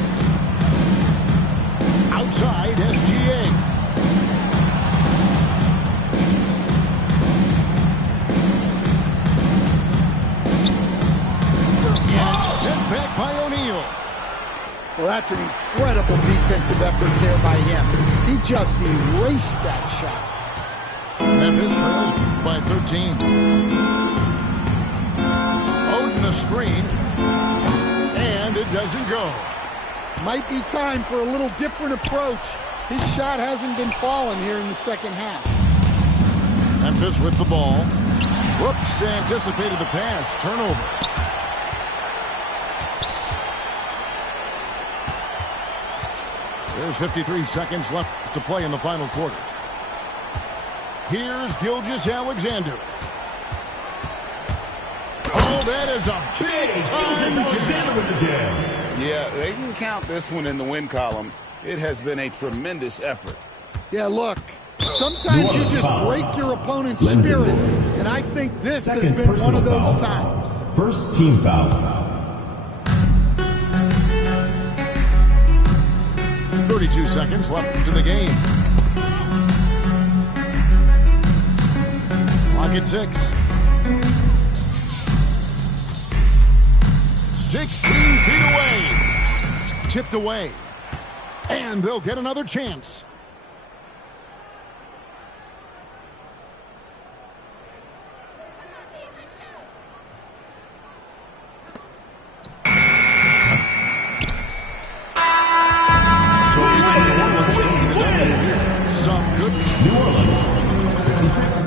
Outside, SGA. And sent back by O'Neal. Well, that's an incredible defensive effort there by him. He just erased that shot. Memphis trails by 13. Oden the screen. And it doesn't go. Might be time for a little different approach. His shot hasn't been falling here in the second half. Memphis with the ball. Whoops, anticipated the pass. Turnover. There's 53 seconds left to play in the final quarter. Here's Gilgeous-Alexander. Oh, that is a big time. Alexander with the jam. Yeah, they can count this one in the win column. It has been a tremendous effort. Yeah, look, sometimes you just break your opponent's spirit, and I think this has been one of those times. First team foul. 32 seconds left in the game. Clock at 6. 16 feet away. Tipped away. And they'll get another chance. Some good. New Orleans, 56.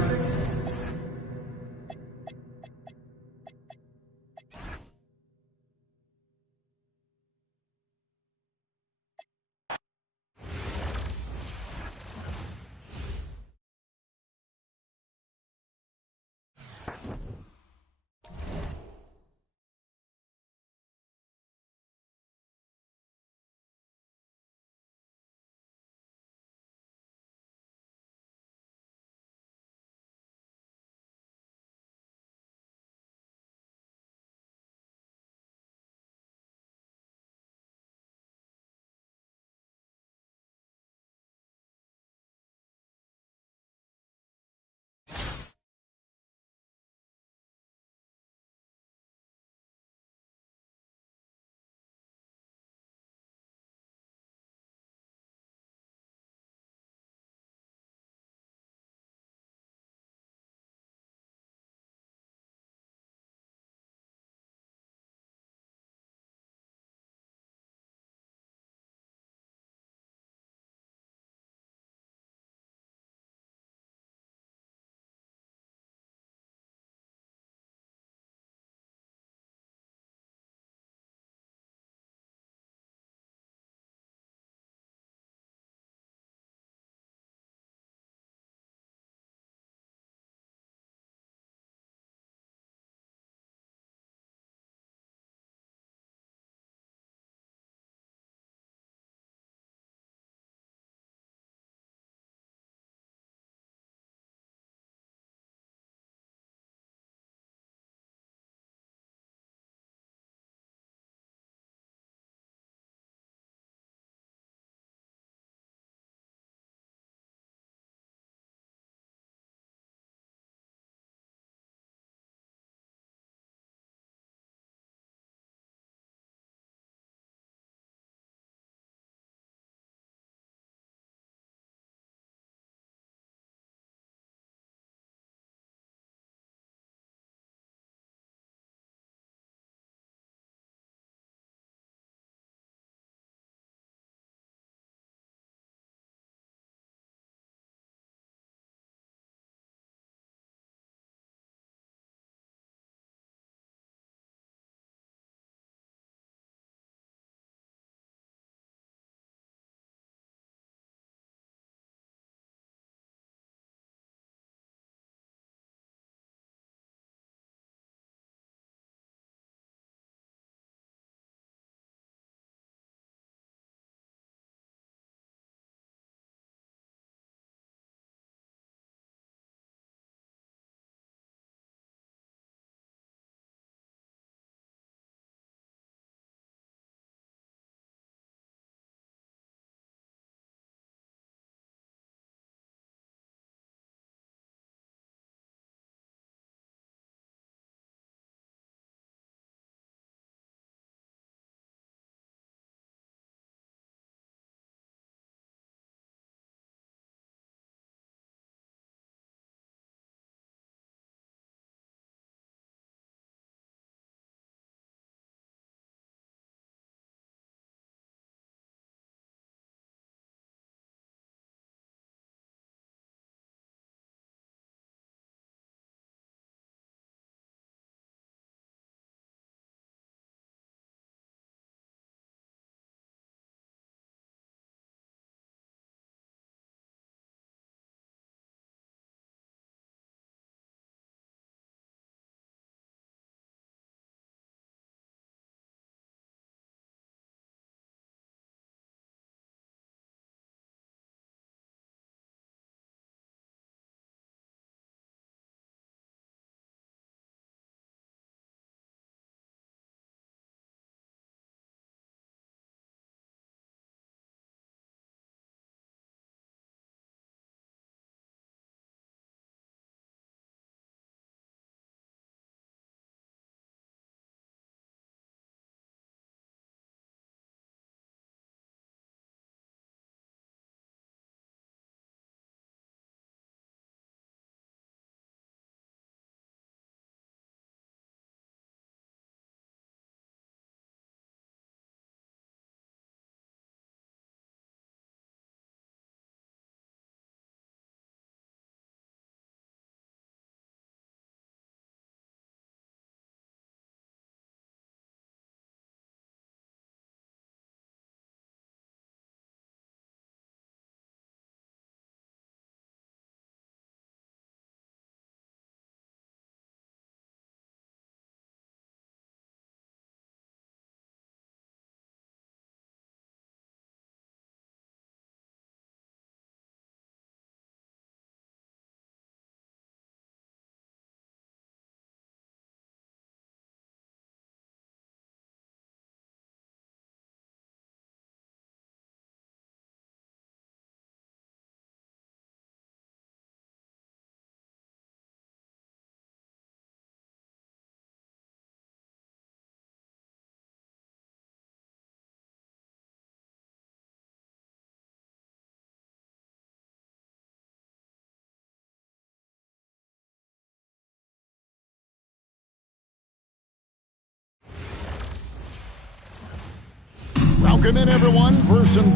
Welcome in, everyone, for some...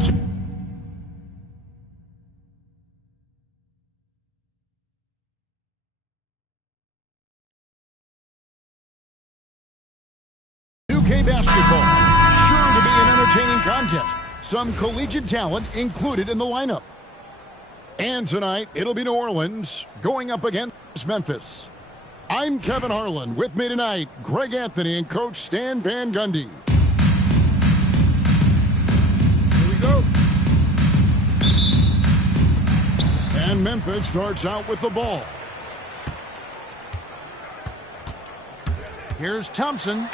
UK basketball. Sure to be an entertaining contest. Some collegiate talent included in the lineup. And tonight, it'll be New Orleans going up against Memphis. I'm Kevin Harlan. With me tonight, Greg Anthony and Coach Stan Van Gundy. Here we go. And Memphis starts out with the ball. Here's Thompson.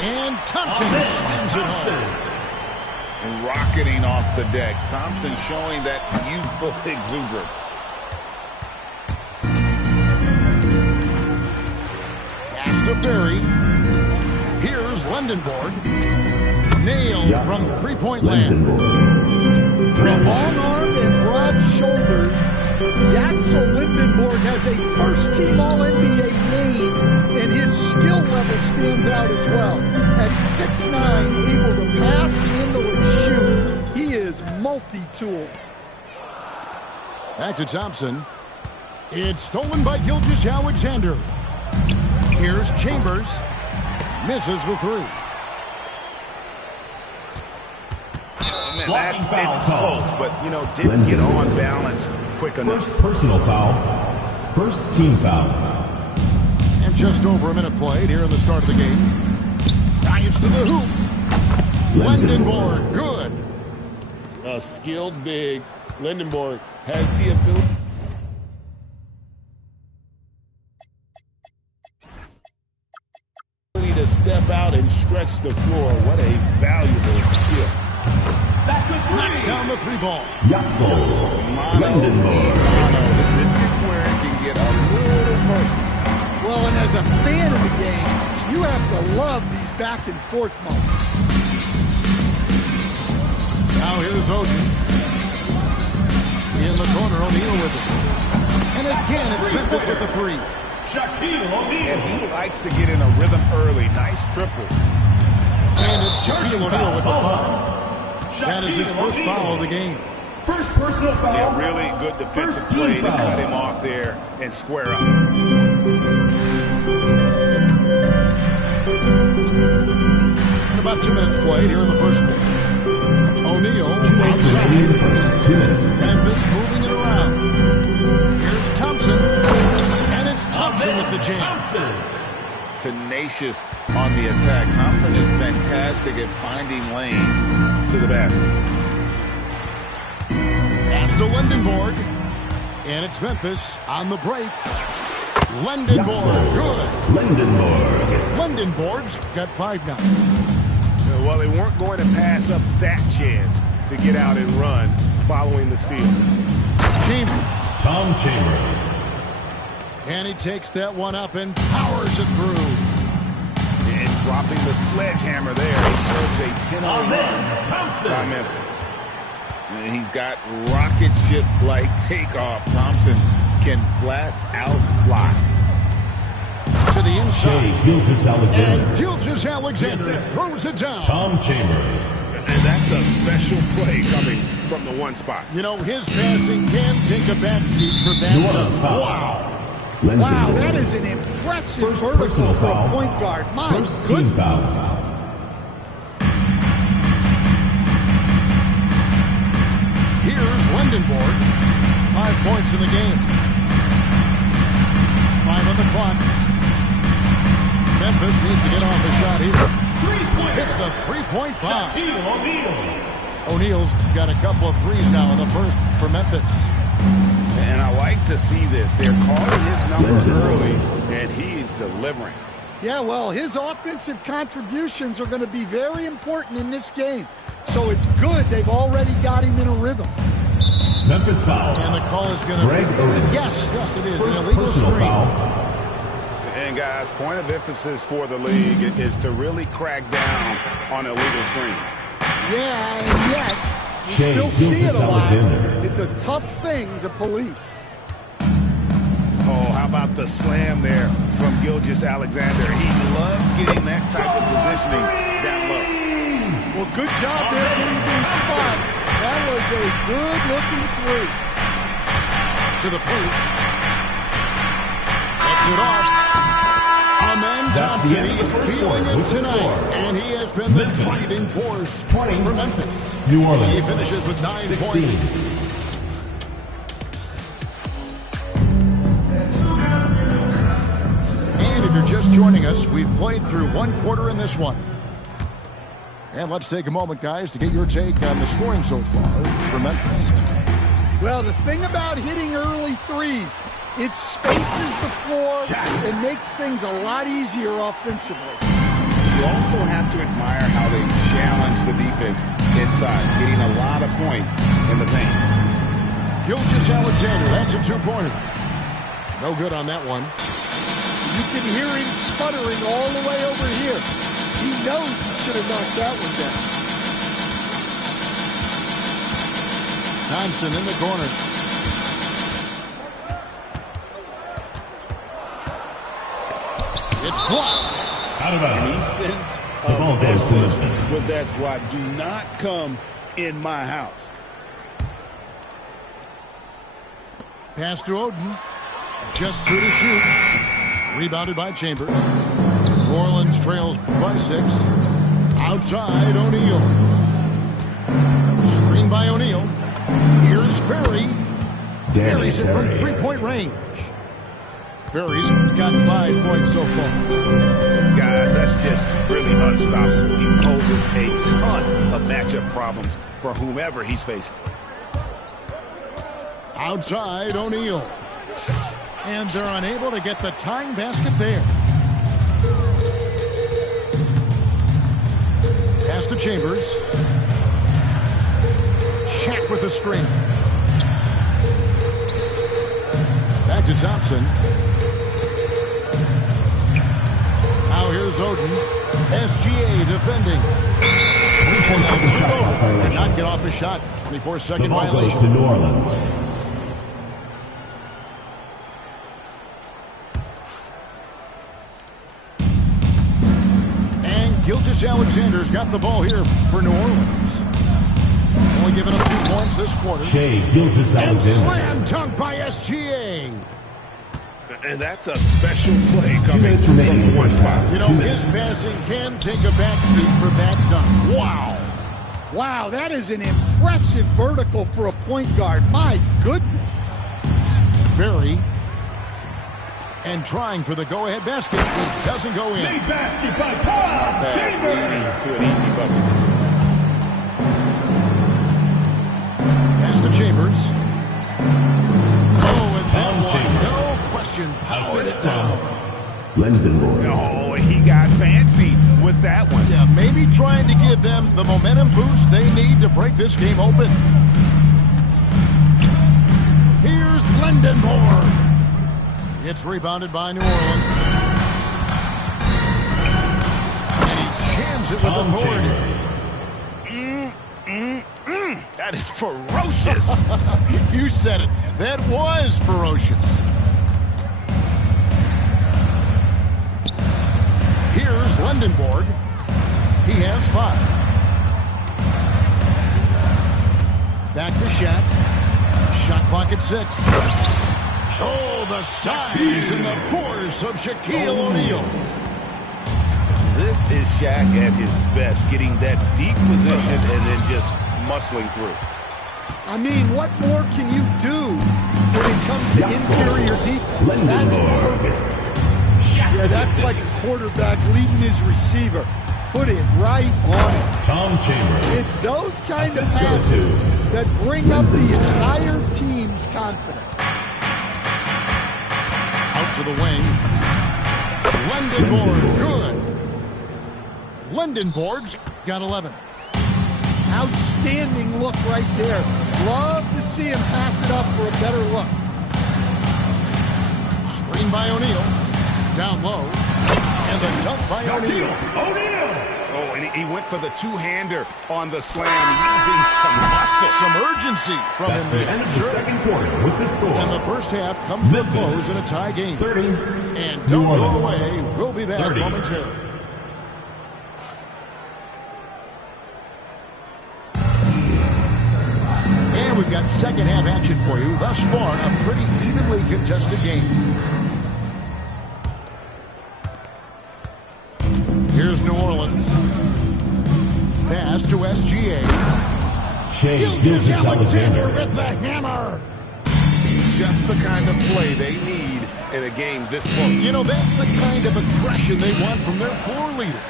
And Thompson slams it home. Rocketing off the deck. Thompson showing that youthful exuberance. Pass to Ferry. Here's Lindenborg. Nailed from three-point land. With long arms and broad shoulders, Yaxel Lindenborg has a first-team All-NBA name, and his skill level stands out as well. At 6'9", able to pass, handle, and shoot, he is multi-tool. Back to Thompson. It's stolen by Gilgeous-Alexander. Here's Chambers. Misses the three. It's close, but, didn't get on balance quick enough. First personal foul. First team foul. And just over a minute played here in the start of the game. Drives to the hoop. Lindenborg, good. A skilled big. Lindenborg has the ability to step out and stretch the floor. What a valuable skill. That's a Knocks down the three ball. Yaxel Lindenborg. This is where it can get a little personal. Well, and as a fan of the game, you have to love these back and forth moments. Now here's Oden. In the corner, O'Neal with it. And again, it's Memphis with the three. And he likes to get in a rhythm early. Nice triple. And it's Shaquille O'Neal with the foul. That is his first foul of the game. First personal foul. Yeah, really good defensive play to cut him off there and square up. And about 2 minutes played here in the first quarter. O'Neal. 2 minutes. Memphis moving it around. Here's Thompson. And it's Thompson with the jam. Tenacious on the attack. Thompson is fantastic at finding lanes to the basket. Pass to Lindenborg. And it's Memphis on the break. Lindenborg, good. Lindenborg's got 5 now. Well, they weren't going to pass up that chance to get out and run following the steal. Chambers. Tom Chambers. And he takes that one up and powers it through. And dropping the sledgehammer there. He serves a 10-0 run Thompson. by Memphis. And he's got rocket ship-like takeoff. Thompson can flat out fly. To the inside. Gilgeous-Alexander. And Gilgeous-Alexander throws it down. Tom Chambers. And that's a special play coming from the one spot. His passing can take a backseat for that. Wow. Wow, that is an impressive vertical for a point guard. My First team goodness. foul. Here's Lindenborg. 5 points in the game. 5 on the clock. Memphis needs to get off a shot here. It's the three-point bomb. O'Neal's got a couple of threes now in the first for Memphis. And I like to see this. They're calling his number early, and he's delivering. Yeah, well, his offensive contributions are going to be very important in this game. So it's good they've already got him in a rhythm. Memphis foul. And the call is going to Greg Oden. Yes, it is. First An illegal personal screen. foul. And, guys, point of emphasis for the league is to really crack down on illegal screens. Yeah, and yet you still see it a lot. It's a tough thing to police. Oh, how about the slam there from Gilgeous-Alexander? He loves getting that type of positioning down low. Well, good job there getting to the spot. That was a good-looking three. To the paint. Gets it off. Amen Thompson, he is feeling it tonight, and he has been the driving force for Memphis. New Orleans. He finishes with 9 points. And if you're just joining us, we've played through 1 quarter in this one. And let's take a moment, guys, to get your take on the scoring so far for Memphis. Well, the thing about hitting early threes, it spaces the floor and makes things a lot easier offensively. You also have to admire how they challenge the defense inside, getting a lot of points in the paint. Gilgeous-Alexander, that's a 2-pointer. No good on that one. You can hear him sputtering all the way over here. He knows he should have knocked that one down. Thompson in the corner. It's blocked. Out of bounds. And he sends The ball a goes to message Memphis. with that slot. Do not come in my house. Pass to Oden. Just 2 to shoot. Rebounded by Chambers. New Orleans trails by 6. Outside, O'Neal. Screen by O'Neal. Here's Ferry. Carries it from 3-point range. Ferry's got 5 points so far. Guys, that's just really unstoppable. He poses a ton of matchup problems for whomever he's facing. Outside, O'Neal. And they're unable to get the tying basket there. Pass to Chambers. Shaq with the screen. Back to Thompson. Now here's Oden. SGA defending. And not get off his shot. 24-second The ball goes violation. to New Orleans. And Gilgeous-Alexander's got the ball here for New Orleans. Only giving up 2 points this quarter. Shea And Gilgeous-Alexander. slam dunk by SGA. And that's a special play 2 coming minutes from remaining in the one first spot. half. You know, 2 his minutes. passing can take a backseat for that dunk. Wow. Wow, that is an impressive vertical for a point guard. My goodness. Ferry. And trying for the go-ahead basket. It doesn't go in. Big basket by Tom Pass leading Chambers. to an easy bucket. Pass to Chambers. Oh, and Tom that Chambers. one, no question, powered it down. Lendenborg. Oh, he got fancy with that one. Yeah, maybe trying to give them the momentum boost they need to break this game open. Here's Lendenborg. It's rebounded by New Orleans. And he jams it with Tom authority. Chambers. That is ferocious. You said it. That was ferocious. Here's Lendenborg. He has 5. Back to Shaq. Shot clock at 6. Oh, the size and the force of Shaquille O'Neal. This is Shaq at his best, getting that deep position and then just muscling through. I mean, what more can you do when it comes to interior defense? That's Lendenborg. Yeah, that's like a quarterback leading his receiver. Put it right on it. Tom Chambers. It's those kind of Assist goes passes to that bring up the entire team's confidence. Out to the wing. Lendenborg, good. Lendenborg's got 11. Outstanding look right there. Love to see him pass it up for a better look. Screen by O'Neal. Down low. And the dunk by O'Neal. Oh, and he went for the two-hander on the slam, using some muscle. Some urgency from That's him the there. end of the second quarter with the score. And the first half comes to a Memphis. close in a tie game. 30. And New don't go Orleans. away. We'll be back 30. momentarily. we've got second half action for you. Thus far, a pretty evenly contested game. Here's New Orleans. Pass to SGA. Gilgeous-Alexander with the hammer. Just the kind of play they need in a game this close. You know, that's the kind of aggression they want from their floor leader.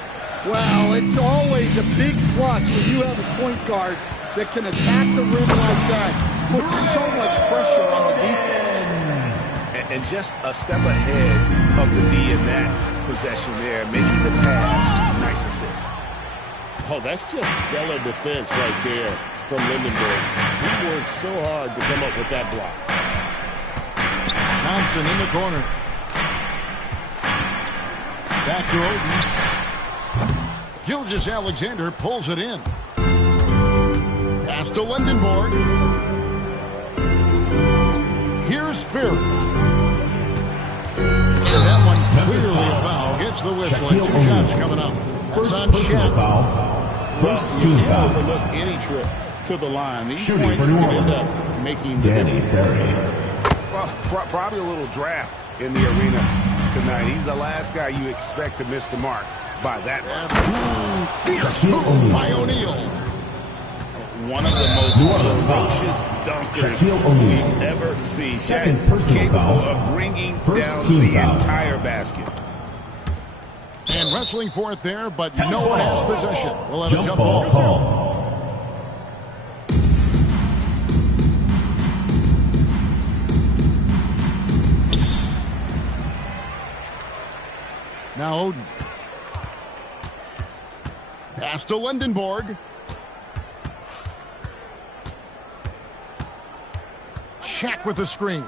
Well, it's always a big plus when you have a point guard that can attack the rim like that. Puts so much pressure on the defense. And just a step ahead of the D in that possession there, making the pass. Nice assist. Oh, that's just stellar defense right there from Lindenberg. He worked so hard to come up with that block. Thompson in the corner. Back to Oden. Gilgeous-Alexander pulls it in. Pass to Lindenberg. Here's Fury. That one clearly a foul. Gets the whistle and 2 shots coming up. That's on Shaq. First team foul. Overlook any trip to the line. These points can end up making the difference. Well, probably a little draft in the arena tonight. He's the last guy you expect to miss the mark by that much. Fierce move by O'Neal. One of the most ferocious dunkers we've ever seen. Second personal foul. Of bringing First down team the foul. entire basket. And wrestling for it there, but no one has possession. We'll have a Jump ball call. Now Oden. Pass to Lindenberg. Shaq with the screen.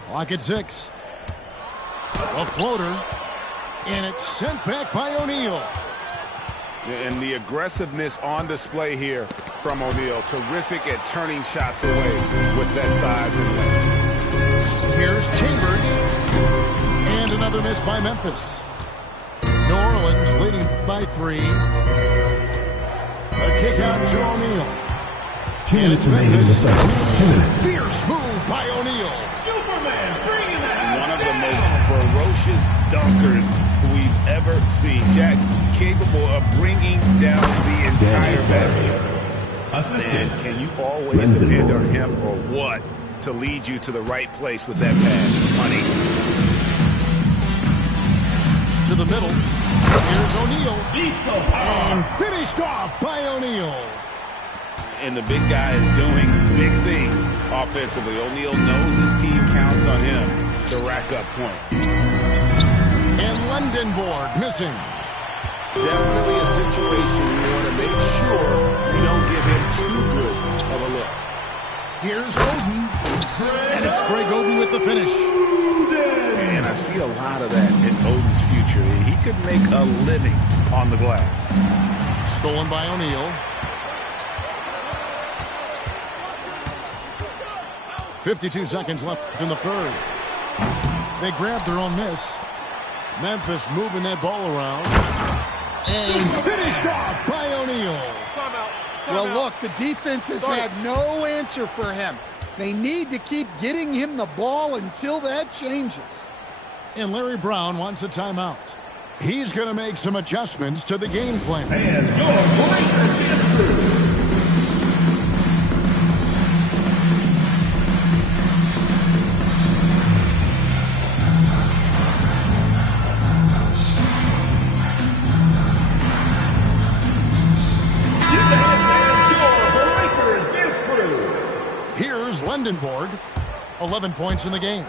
Clock at 6. A floater. And it's sent back by O'Neal. And the aggressiveness on display here from O'Neal. Terrific at turning shots away with that size and length. Here's Chambers. And another miss by Memphis. New Orleans leading by 3. A kick out to O'Neal. 2 minutes remaining in the second. 2 minutes. Fierce move by O'Neal. Superman bringing the house. One of the most ferocious dunkers we've ever seen. Shaq capable of bringing down the entire basket. And can you always depend on him or what to lead you to the right place with that pass? Money. To the middle. Here's O'Neal. And finished off by O'Neal. And the big guy is doing big things offensively. O'Neal knows his team counts on him to rack up points. And Lindenberg missing. Definitely a situation you want to make sure you don't give him too good of a look. Here's Oden. And it's Greg Oden with the finish. And I see a lot of that in Oden's future. He could make a living on the glass. Stolen by O'Neal. 52 seconds left in the third. They grabbed their own miss. Memphis moving that ball around. And finished off by O'Neal. Well, look, the defense has had no answer for him. They need to keep getting him the ball until that changes. And Larry Brown wants a timeout. He's going to make some adjustments to the game plan. And your Lakers is through. Here's Lindenberg, 11 points in the game.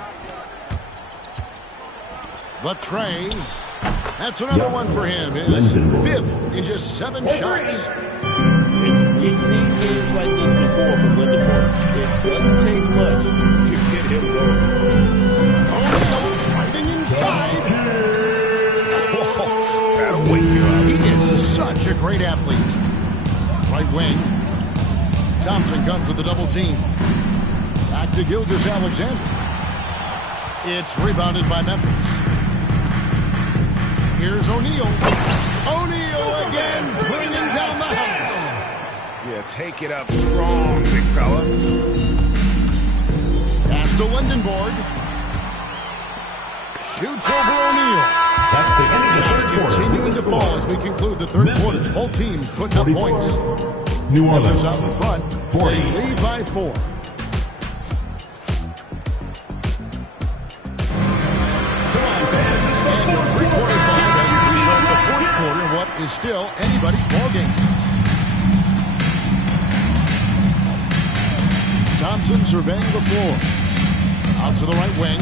The tray. That's another one for him. His 5th in just 7 shots. And we've seen games like this before from Lindenberg. It doesn't take much to get him going. Oh, fighting inside. That'll wake you up. He is such a great athlete. Right wing. Thompson comes with the double team. Back to Gilgeous-Alexander. It's rebounded by Memphis. Here's O'Neal. O'Neal again bringing down the house. Yeah, take it up strong, big fella. Pass to Lindenborg. Shoots over O'Neal. That's the end of the third quarter. Continuing to fall as we conclude the third quarter. Both teams putting up points. New Memphis Orleans out in front. 40. They lead by 4. What is still anybody's ballgame. Thompson surveying the floor. Out to the right wing.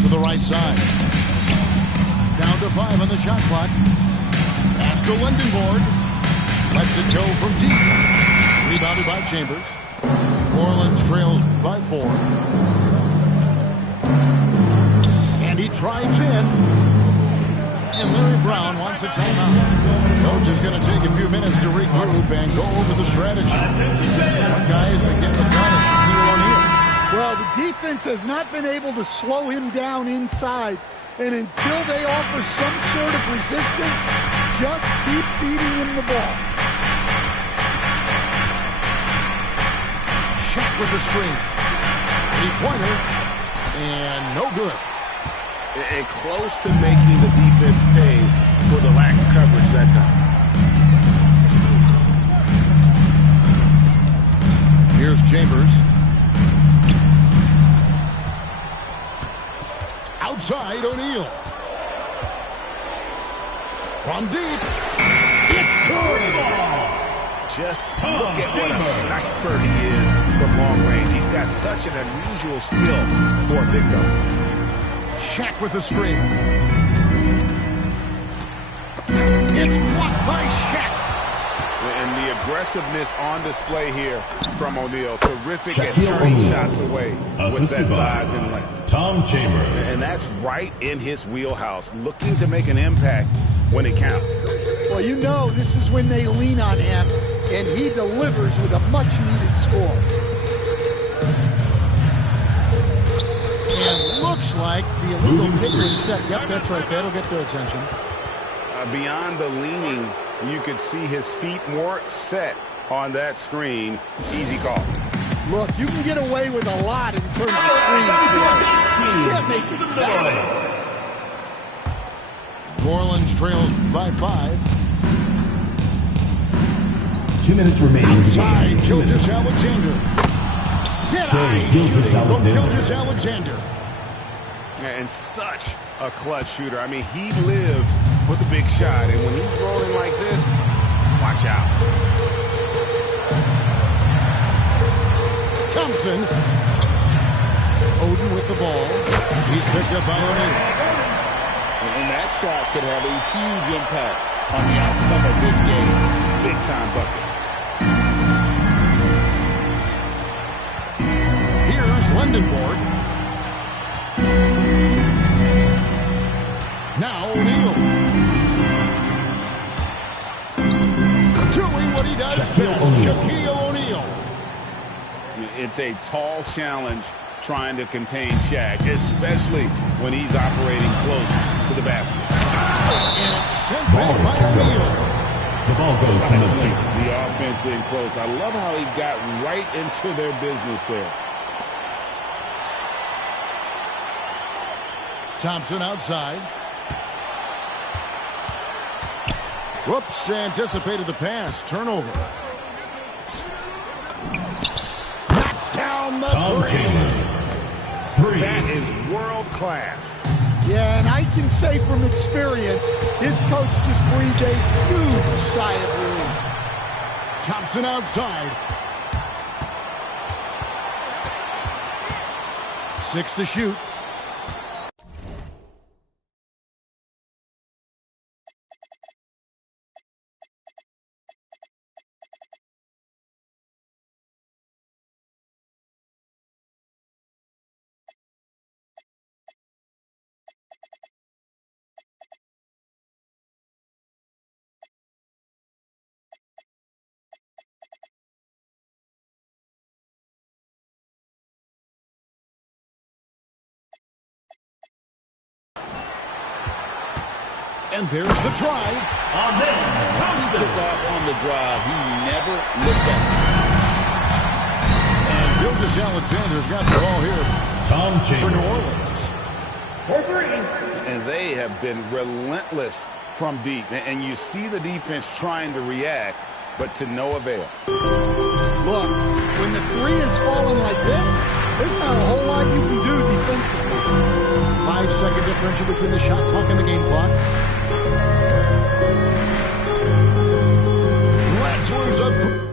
To the right side. Down to 5 on the shot clock. Pass to Lindenborg. Lets it go from deep. Rebounded by Chambers. New Orleans trails by 4. He drives in, and Larry Brown wants a timeout. Coach is going to take a few minutes to regroup and go over the strategy. One guy has been getting the gun. Well, the defense has not been able to slow him down inside, and until they offer some sort of resistance, just keep feeding him the ball. Shot with the screen. 3-pointer, and no good. And close to making the defense pay for the lax coverage that time. Here's Chambers. Outside, O'Neal. From deep. It's good. Just look at what a sniper he is from long range. He's got such an unusual skill for a big fella. Shaq with the screen. It's blocked by Shaq. And the aggressiveness on display here from O'Neal. Terrific at turning shots away with that size and length. Tom Chambers. And that's right in his wheelhouse. Looking to make an impact when it counts. Well, you know this is when they lean on him, and he delivers with a much-needed score. And looks like the illegal pick was set. Yep, that's right. That'll get their attention. Beyond the leaning, you could see his feet more set on that screen. Easy call. Look, you can get away with a lot in terms of screens. You can't make it better. New Orleans trails by 5. 2 minutes remaining. Outside, Gilgeous Alexander. Dead-eye shooting from Gilgeous Alexander. And such a clutch shooter. I mean, he lives for the big shot. And when he's rolling like this, watch out. Thompson. Oden with the ball. He's picked up by O'Neal. And that shot could have a huge impact on the outcome of this game. Big time bucket. Here's Lindenborg. Now O'Neal. Doing what he does best. Shaquille O'Neal. It's a tall challenge trying to contain Shaq, especially when he's operating close to the basket. And it's sent back by O'Neal. The ball goes to Memphis. The offense in close. I love how he got right into their business there. Thompson outside. Whoops, anticipated the pass. Turnover. Knocks down the Tom three. Chambers. 3. That is world class. Yeah, and I can say from experience, his coach just breathed a huge sigh of relief. Thompson outside. 6 to shoot. And there's the drive. Once he took off on the drive, he never looked back. And Gilgeous-Alexander's got the ball here Tom for New Chambers. Orleans. And they have been relentless from deep. And you see the defense trying to react, but to no avail. Look, when the three is falling like this, there's not a whole lot you can do defensively. 5-second differential between the shot clock and the game clock. Let's lose up.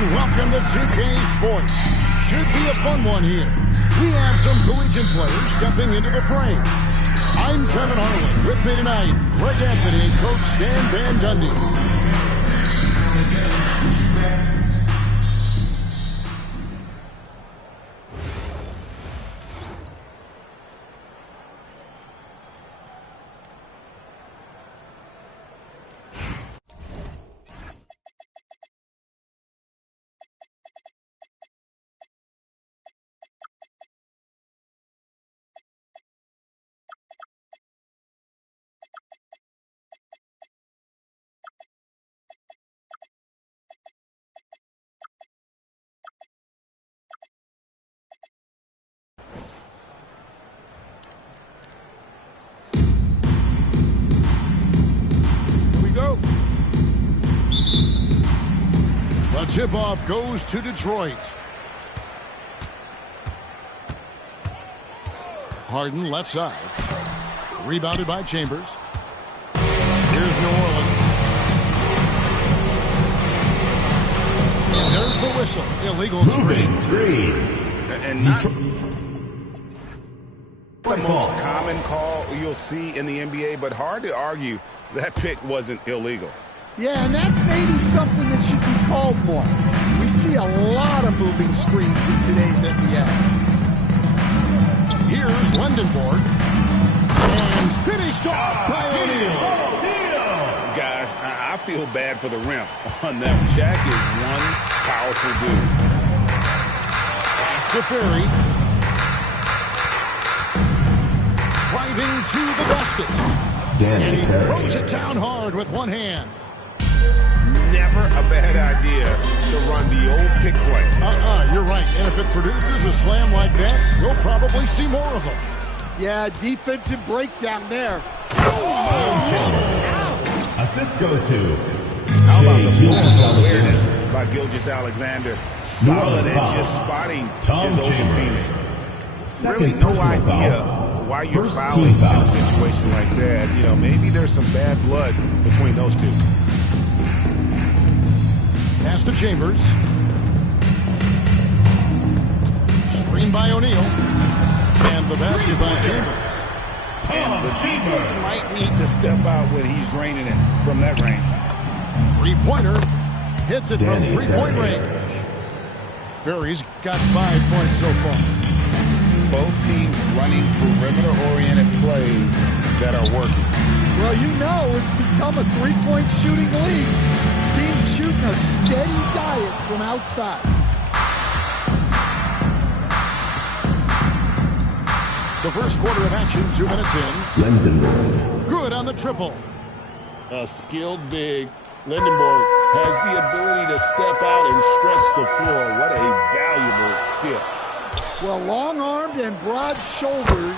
and welcome to 2K Sports. Should be a fun one here. We have some collegiate players stepping into the frame. I'm Kevin Harlan. With me tonight, Greg Anthony and Coach Stan Van Gundy. The tip-off goes to Detroit. Harden left side. Rebounded by Chambers. Here's New Orleans. And there's the whistle. Illegal screen. And not the most common call you'll see in the NBA, but hard to argue that pick wasn't illegal. Yeah, and that's maybe something that should be called more. We see a lot of moving screens in today's NBA. Here's Lindenborg. And finished off by O'Neal. Guys, I feel bad for the rim on that. Shaq is one powerful dude. Pass to Ferry. Driving to the basket. And he throws it down hard with one hand. Never a bad idea to run the old pick play. You're right. And if it produces a slam like that, we'll probably see more of them. Yeah, defensive breakdown there. Assist goes to How about the floor awareness by Gilgeous-Alexander? Solid and just spotting his open teams. Really no idea why you're fouling in a situation like that. You know, maybe there's some bad blood between those two. Pass to Chambers. Screen by O'Neal. And the basket by Chambers. And the defense might need to step out when he's draining it from that range. Three-pointer. Hits it from three-point range. Ferry's got 5 points so far. Both teams running perimeter-oriented plays that are working. Well, you know it's become a three-point shooting league. Teams shooting a steady diet from outside. The first quarter of action, 2 minutes in. Good on the triple. A skilled big. Lindenborg has the ability to step out and stretch the floor. What a valuable skill. Well, long-armed and broad-shouldered,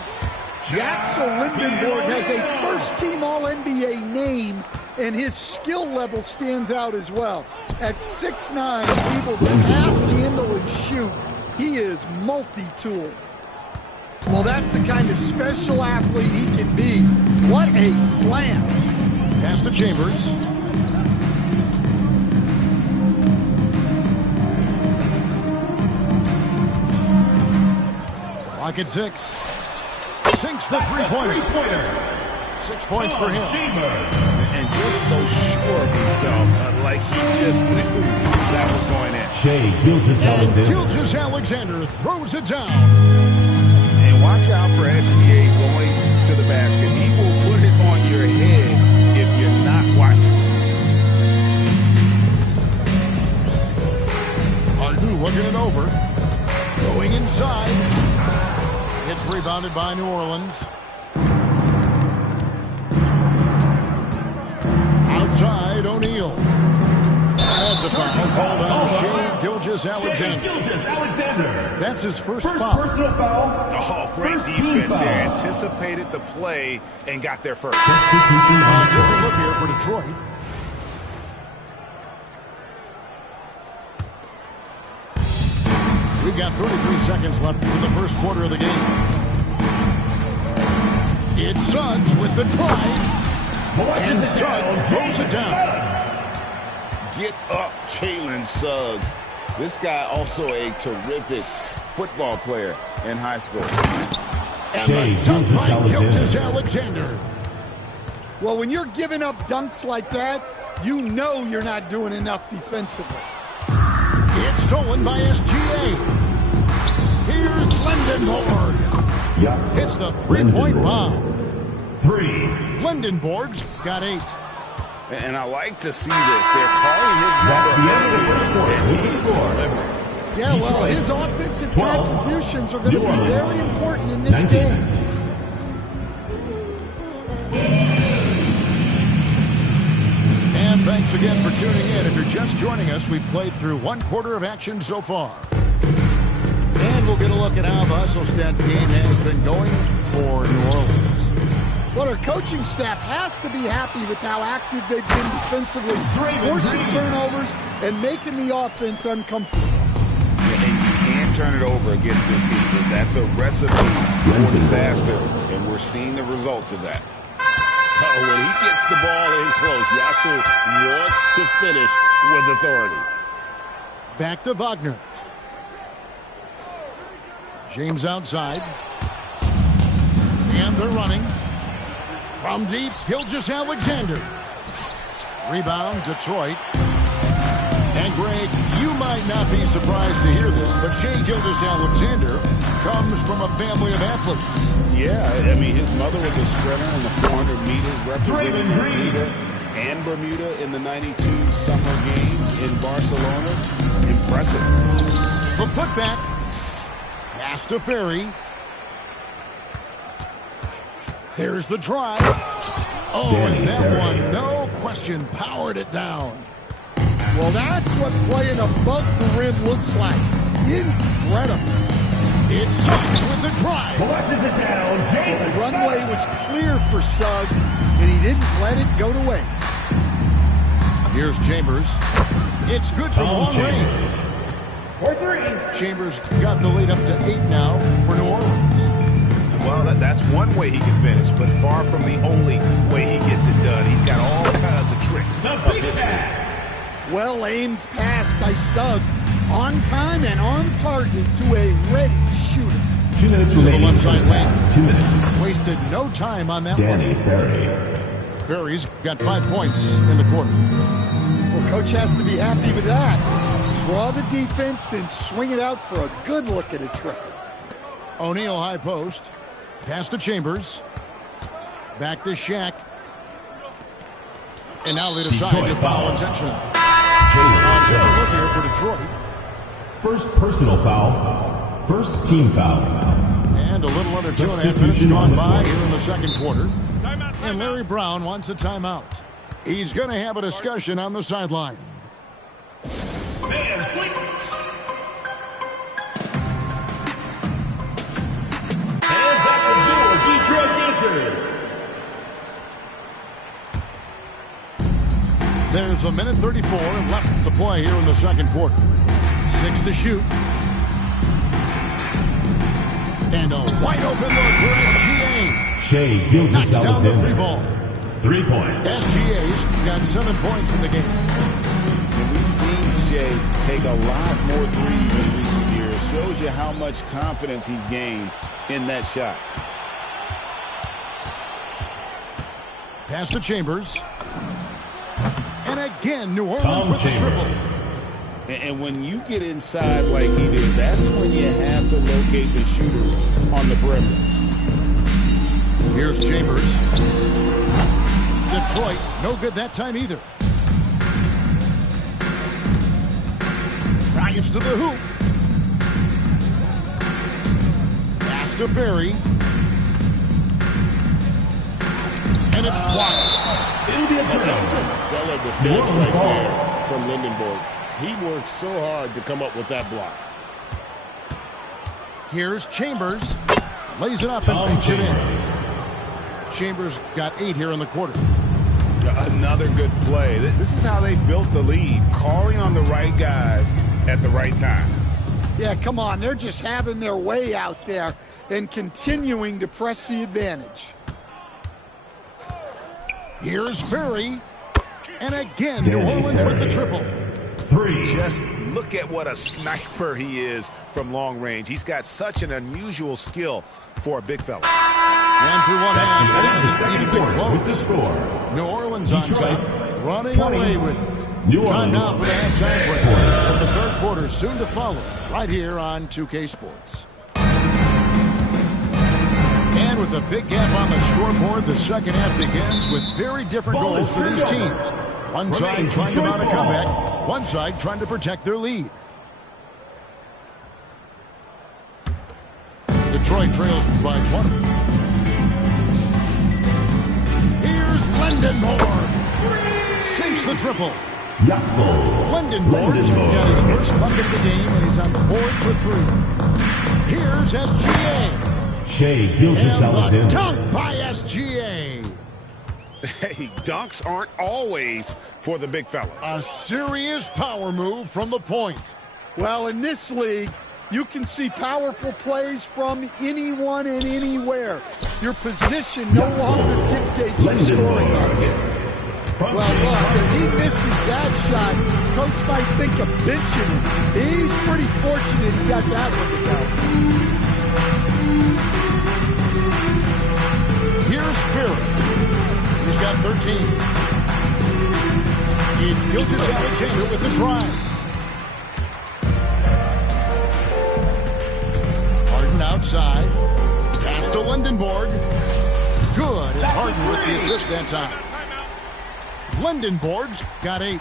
Jackson Lindenborg has a first-team All-NBA name, and his skill level stands out as well. At 6'9", able to pass, handle, and shoot, he is multi-tool. Well, that's the kind of special athlete he can be. What a slam. Pass to Chambers. Clock at 6. Sinks the three-pointer. 6 points for him. And just so sure of himself, like he just knew that was going in. And Gilgeous-Alexander throws it down. And watch out for SGA going to the basket. He will put it on your head if you're not watching. Harden looking it over. Going inside. It's rebounded by New Orleans. Outside, O'Neal. That's a foul called on Shai Gilgeous-Alexander. That's his first foul. Personal foul. Oh, great defense there. Anticipated the play and got there first. Different look here for Detroit. We've got 33 seconds left in the first quarter of the game. It's Suggs with the drive. And Suggs throws it down. Get up, Jalen Suggs. This guy also a terrific football player in high school. And the dunk by Kotc Alexander. Well, when you're giving up dunks like that, you know you're not doing enough defensively. It's stolen by SGA. Here's Lindenborg. Hits the three-point bomb. 3. Lindenborg's got 8. And I like to see this. They're calling his That's the end of the first quarter with the score. Yeah, well, his offensive contributions are going to be very important in this 19. game. And thanks again for tuning in. If you're just joining us, we've played through one quarter of action so far. And we'll get a look at how the Hustlestat game has been going for New Orleans. Well, our coaching staff has to be happy with how active they've been defensively, forcing turnovers and making the offense uncomfortable. And you can't turn it over against this team. That's a recipe for disaster, and we're seeing the results of that. Oh, when he gets the ball in close, Yaxel wants to finish with authority. Back to Wagner. James outside. And they're running. From deep, Gilgeous Alexander. Rebound, Detroit. And Greg, you might not be surprised to hear this, but Shai Gilgeous-Alexander comes from a family of athletes. Yeah, I mean, his mother was a sprinter in the 400 meters, representing Antigua and Bermuda in the 92 Summer Games in Barcelona. Impressive. The putback. Pass to Ferry. There's the drive. Oh, and that one, no question, powered it down. Well, that's what playing above the rim looks like. Incredible. It's Suggs with the drive. Flushes it down. The runway was clear for Suggs, and he didn't let it go to waste. Here's Chambers. It's good from long range. For 3. Chambers got the lead up to 8 now for New Orleans. Well, that's one way he can finish, but far from the only way he gets it done. He's got all kinds of tricks up his sleeve. Well-aimed pass by Suggs, on time and on target to a ready shooter. 2 minutes To the remaining. left side lane. 2 minutes. Wasted no time on that Danny one. Ferry. Ferry's got 5 points in the quarter. Well, coach has to be happy with that. Draw the defense, then swing it out for a good look at a triple. O'Neal high post. Pass to Chambers. Back to Shaq. And now they decide Detroit to foul foul. intentionally. Jalen Look here for Detroit. First personal foul. First team foul. And a little under 2.5 minutes Substitution gone on the by court. here in the second quarter. And Larry Brown wants a timeout. He's going to have a discussion on the sideline. Fans, please. Hands at the door, Detroit Dancers. There's a minute 34 left to play here in the second quarter. 6 to shoot. And a wide open look for SGA. Shai Knocks Gilgeous down the 3 Alexander. ball. 3 points. SGA's got 7 points in the game. And we've seen Shai take a lot more threes in recent years. Shows you how much confidence he's gained in that shot. Pass to Chambers. And again, New Orleans with the triple. And when you get inside like he did, that's when you have to locate the shooters on the perimeter. Here's Chambers. Detroit, no good that time either. Drives to the hoop. Pass to Ferry. And it's blocked. It'll be a That's turnover. just stellar defense right there from Lindenborg. He worked so hard to come up with that block. Here's Chambers. Lays it up and banks it in. Chambers got 8 here in the quarter. Another good play. This is how they built the lead, calling on the right guys at the right time. Yeah, come on. They're just having their way out there and continuing to press the advantage. Here's Ferry. And again, New Orleans with the triple. 3. Just look at what a sniper he is from long range. He's got such an unusual skill for a big fella. And through one hand, The that is second even quarter with the close. score. New Orleans on Detroit, top, running 20. away with it. New Time Orleans, now for the halftime break. And the third quarter soon to follow, right here on 2K Sports. And with a big gap on the scoreboard, the second half begins with very different Ball goals is for these turned over. teams. One side Remains trying to Detroit mount a ball. comeback, one side trying to protect their lead. Detroit trails by 20. Here's Lindenborg. Sinks the triple. Yaxel. Lindenborg's got his first bucket of the game, and he's on the board for 3. Here's SGA. Shea And the Gilgeous-Alexander. dunk by SGA. Hey, dunks aren't always for the big fellas. A serious power move from the point. Well, in this league, you can see powerful plays from anyone and anywhere. Your position no longer dictates your scoring. Well, look, if he misses that shot, coach might think of benching him. He's pretty fortunate he got that one to go. Here's Fury. He's got 13. It's Gilgeous-Alexander with the drive. Harden outside. Pass to Lindenborg. Good. It's Harden with the assist that time. Lindenborg's got 8.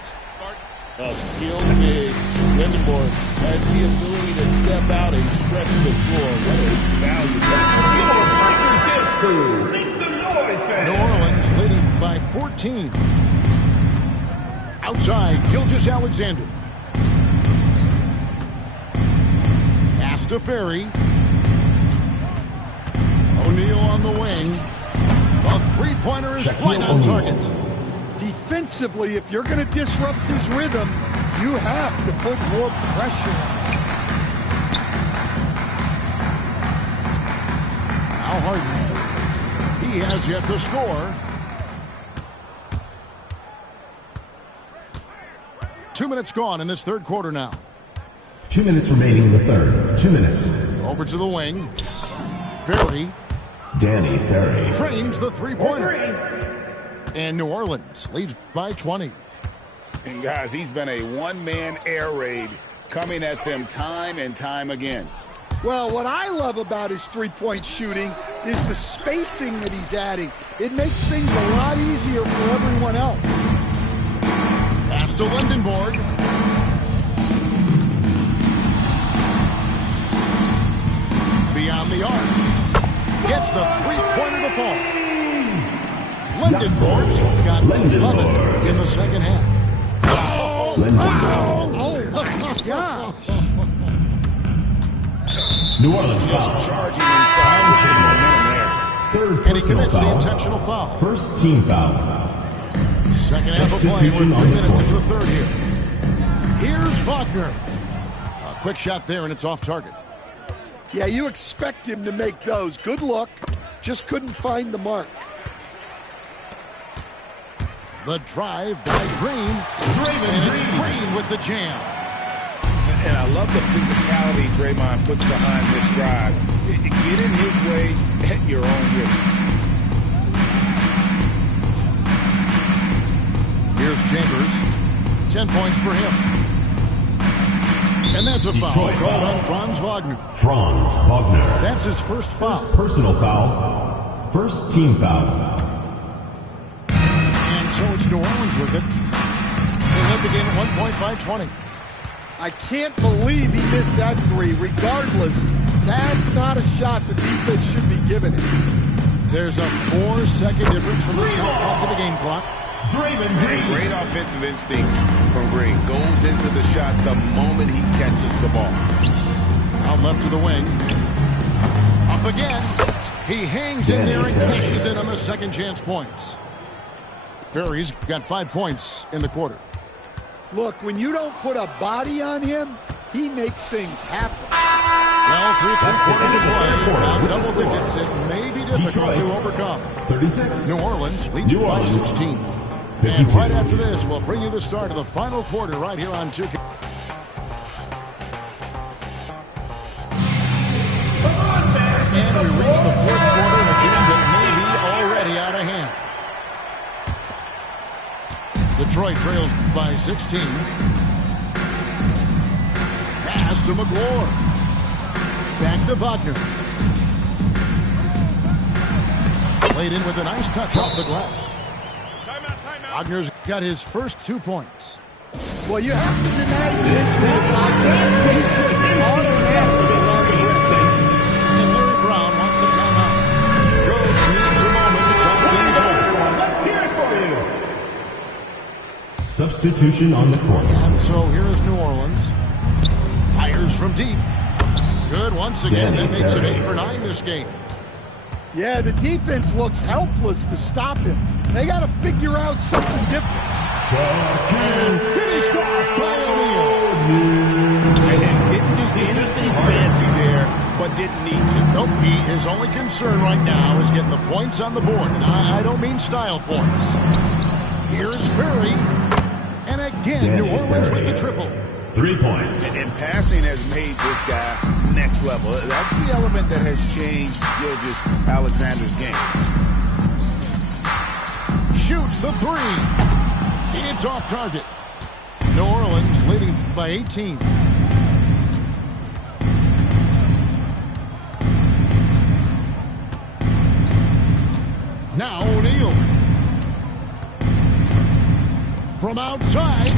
A skilled big. Lindenborg has the ability to step out and stretch the floor. What a value. Make some noise, man. New Orleans leading by 14. Outside, Gilgeous-Alexander. Pass to Ferry. O'Neal on the wing. A three-pointer is right on target. Defensively, if you're going to disrupt his rhythm, you have to put more pressure on him. Now Harden. He has yet to score. 2 minutes gone in this third quarter now. 2 minutes remaining in the third. 2 minutes. Over to the wing. Ferry Danny Ferry. trains the three-pointer. And New Orleans leads by 20. And guys, he's been a one-man air raid coming at them time and time again. Well, what I love about his three-point shooting is the spacing that he's adding. It makes things a lot easier for everyone else. Pass to Lindenborg. Beyond the arc. Gets the three-pointer to fall. Lindenborg's got 11 in the second half. Oh, Lindenborg. Oh, my gosh. New Orleans foul. Charging inside. Third and he personal commits the foul. intentional foul. First team foul. Second half of play. We're 3 Substitution on the minutes court. into the third here. Here's Wagner. A quick shot there, and it's off target. Yeah, you expect him to make those. Good look. Just couldn't find the mark. The drive by Green. And it's Green with the jam. And I love the physicality Draymond puts behind this drive. Get in his way at your own risk. Here's Chambers. 10 points for him. And that's a foul Detroit called foul. on Franz Wagner. Franz Wagner. That's his first foul. First personal foul. First team foul. And so it's New Orleans with it. They led the game at 1 point by 20. I can't believe he missed that three. Regardless, that's not a shot the defense should be giving him. There's a 4-second difference from the shot clock to the game clock. Draymond And Green. great offensive instincts from Green. Goes into the shot the moment he catches the ball. Out left to the wing. Up again. He hangs in there and cashes in on the second chance points. Ferry's got 5 points in the quarter. Look, when you don't put a body on him, he makes things happen. Well, through 3 quarters of play, quarter down with the double score. digits, it may be difficult Detroit. to overcome. 36. New Orleans leads New by Orleans. 16. And right after this, we'll bring you the start of the final quarter right here on 2K. And we reach the fourth quarter of a game that may be already out of hand. Detroit trails by 16. Pass to McGlure. Back to Wagner. Played in with a nice touch off the glass. Wagner's got his first 2 points. Well, you have to deny Vince that he's just automatically on the rim. And Larry Brown wants a timeout. Coach needs a moment to talk things over. Let's hear it for you. Substitution on the court. And so here is New Orleans. Fires from deep. Good once again. That makes it 8 for 9 this game. Yeah, the defense looks helpless to stop him. They got to figure out something different. And finished off by O'Neal. And didn't do anything fancy there, but didn't need to. Nope, his only concern right now is getting the points on the board. And I don't mean style points. Here's Ferry. And again, New Orleans with the triple. 3 points. And passing has made this guy next level. That's the element that has changed Gilgeous-Alexander's game. Shoots the 3. It's off target. New Orleans leading by 18. Now O'Neal. From outside.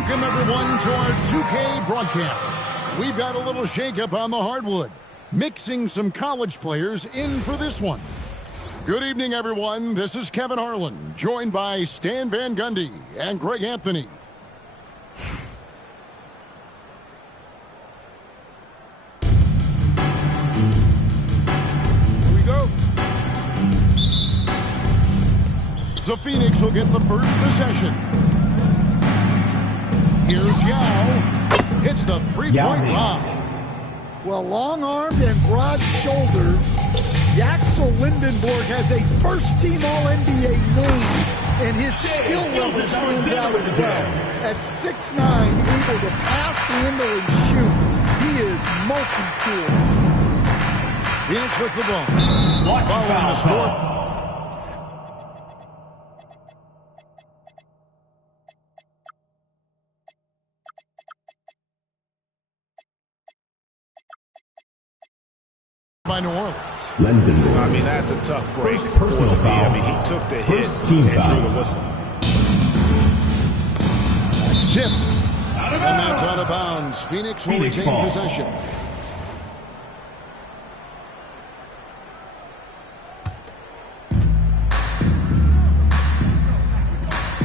Welcome, everyone, to our 2K broadcast. We've got a little shakeup on the hardwood, mixing some college players in for this one. Good evening, everyone. This is Kevin Harlan, joined by Stan Van Gundy and Greg Anthony. Here we go. So Phoenix will get the first possession. Here's Yao. Hits the three-point line. Well, long-armed and broad-shouldered, Yaxel Lindenborg has a first-team All-NBA name, and his skill level stands out as well. At 6'9", able to pass, handle, and shoot, he is multi-tool. Phoenix with the ball. Following the score. By New Orleans. I mean, that's a tough break. First personal foul. I mean, he took the hit team and foul. drew the whistle. That's tipped. And that's out of bounds. Phoenix will retain ball. possession.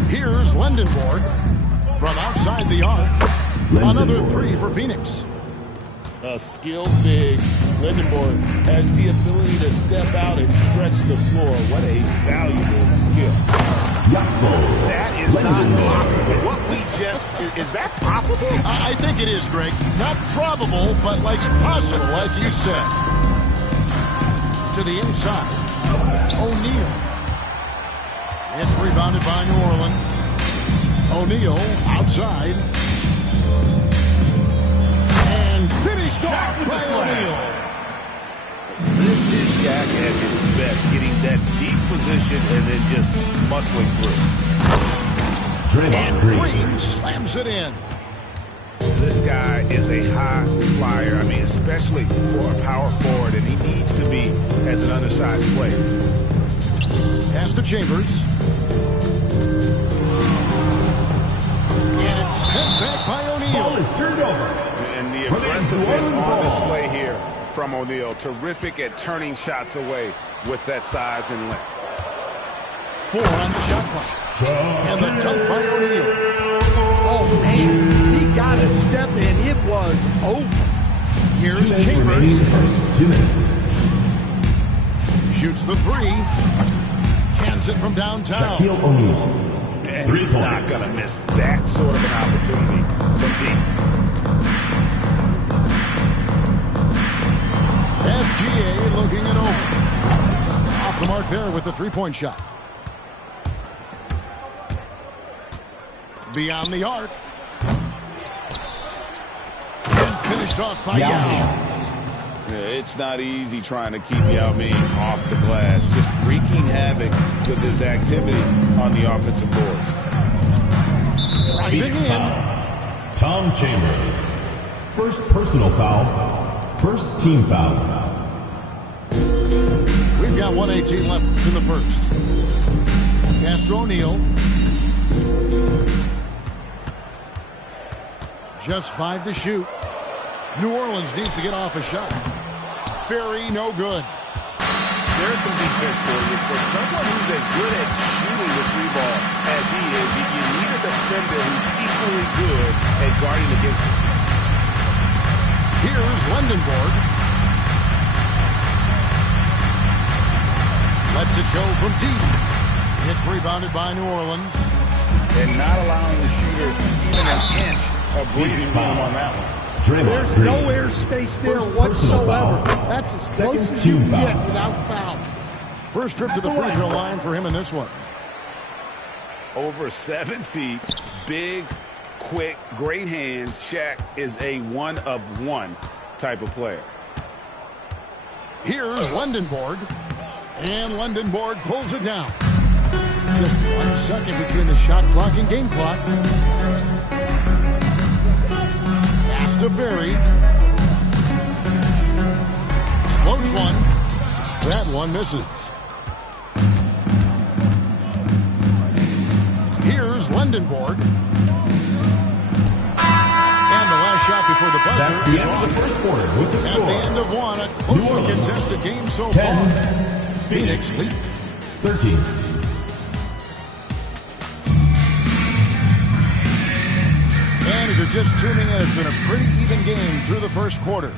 Here's Lindenborg from outside the arc. Another three for Phoenix. A skilled big. Lindenborg has the ability to step out and stretch the floor. What a valuable skill. That is not possible. What we just, is that possible? I think it is, Greg. Not probable, but like possible, like you said. To the inside. O'Neal. It's rebounded by New Orleans. O'Neal outside. And finished off by O'Neal. This is Shaq at his best, getting that deep position and then just muscling through. And Green slams it in. This guy is a high flyer. I mean, especially for a power forward, and he needs to be as an undersized player. Pass to Chambers. And it's sent back by O'Neal. Ball is turned over. And the aggressiveness on display here from O'Neal. Terrific at turning shots away with that size and length. 4 on the shot clock. And the dunk by O'Neal. Oh, man, he got a step, and it was over. Here's 2 minutes Chambers. remaining in the first. 2 minutes. Shoots the three. Cans it from downtown. Shaquille O'Neal. And 3 he's not points. going to miss that sort of an opportunity from deep. SGA looking it over. Off the mark there with the three-point shot. Beyond the arc. And finished off by Yao. Yeah, it's not easy trying to keep Yao Ming off the glass. Just wreaking havoc with his activity on the offensive board. Driving in. Foul. Tom Chambers. First personal foul. First team foul. We've got 1:18 left in the first. Castro O'Neal. Just 5 to shoot. New Orleans needs to get off a shot. Very no good. There's some defense for you. For someone who's as good at shooting the three ball as he is, you need a defender who's equally good at guarding against him. Here's Lindenborg. Lets it go from deep. It's rebounded by New Orleans. And not allowing the shooter even an inch of breathing room on that one. There's no air space there whatsoever. That's as close as you can get without foul. First trip to the free throw line for him in this one. Over 7 feet, big, quick, great hands. Shaq is a one-of-one type of player. Here's Lindenborg. And Lindenborg pulls it down. Just 1 second between the shot clock and game clock. Pass to Ferry. Floats one. That one misses. Here's Lindenborg. buzzer the is end of on. the first quarter with the At score. the end of one, a closely contested game so 10, far. Phoenix lead 13. And if you're just tuning in, it's been a pretty even game through the first quarter.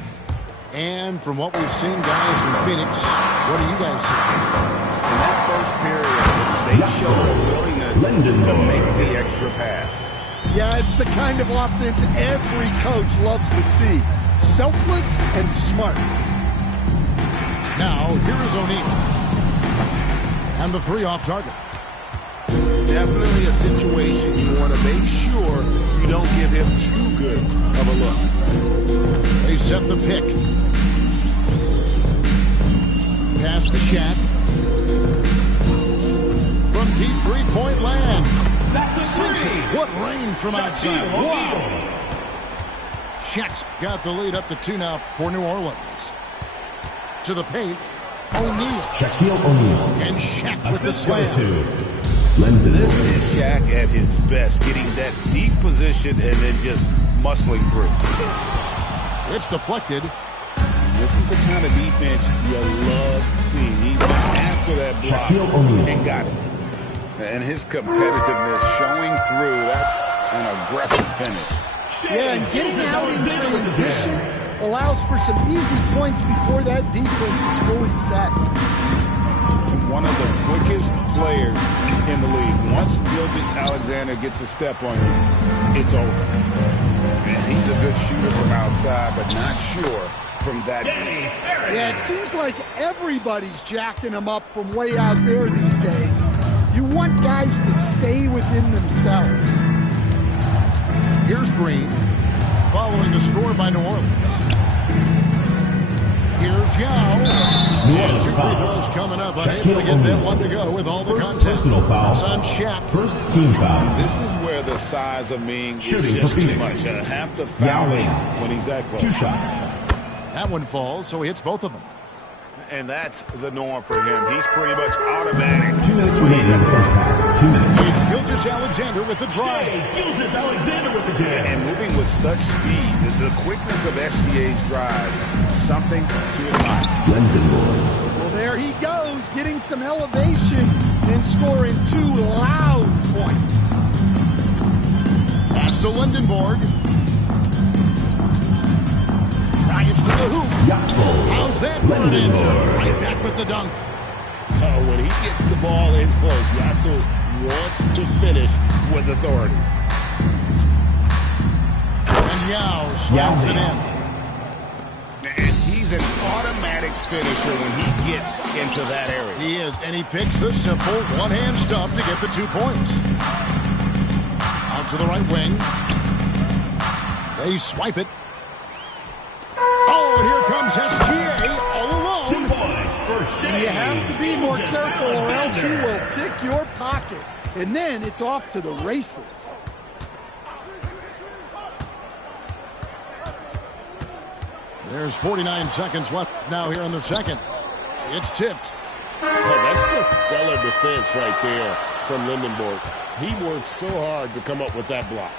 And from what we've seen, guys, from Phoenix, what do you guys see? In that first period, they showed a willingness to make the extra pass. Yeah, it's the kind of offense every coach loves to see. Selfless and smart. Now, here is O'Neal. And the three off target. Definitely a situation you want to make sure you don't give him too good of a look. They set the pick. Pass to Shaq. From deep three-point land. That's a three. What range from outside. Wow. Shaq's got the lead up to 2 now for New Orleans. To the paint. O'Neal. Shaquille O'Neal. And Shaq with the Assist slam. to Lendon. This is Shaq at his best, getting that deep position and then just muscling through. It's deflected. This is the kind of defense you love seeing. He went after that block Shaquille O'Neal. and got it. And his competitiveness showing through. That's an aggressive finish. Yeah, and getting out in transition allows for some easy points before that defense is fully set. And one of the quickest players in the league. Once Gilgeous-Alexander gets a step on him, it's over. And he's a good shooter from outside, but not sure from that deep. Yeah, it seems like everybody's jacking him up from way out there these days. You want guys to stay within themselves. Here's Green, following the score by New Orleans. Here's Yao. And 2 free throws coming up. Unable to get that one to go with all the First contact. personal foul. It's on Shaq. First team foul. This is where the size of Ming is Shooting just for too Phoenix. much. Have to foul Yao him when he's that close. 2 shots. That one falls, so he hits both of them. And that's the norm for him. He's pretty much automatic. 2 minutes remaining in the first half. 2 minutes. It's Gilgeous-Alexander with the drive. Gilgeous-Alexander with the jam. And moving with such speed, the quickness of SGA's drive, something to admire. Lendon boy. Well, there he goes, getting some elevation and scoring 2 loud points. Pass to Lindenborg. Drives to the hoop. How's that for an answer? Right back with the dunk. When he gets the ball in close, Yatsu wants to finish with authority. And Yao slams it in. And he's an automatic finisher when he gets into that area. He is, and he picks the simple one-hand stuff to get the 2 points. Out to the right wing. They swipe it. Oh, and here comes SGA all alone. 2 points for Shea. You have to be more careful or else he will pick your pocket. And then it's off to the races. There's 49 seconds left now here in the second. It's tipped. Oh, that's just stellar defense right there from Lindenborg. He worked so hard to come up with that block.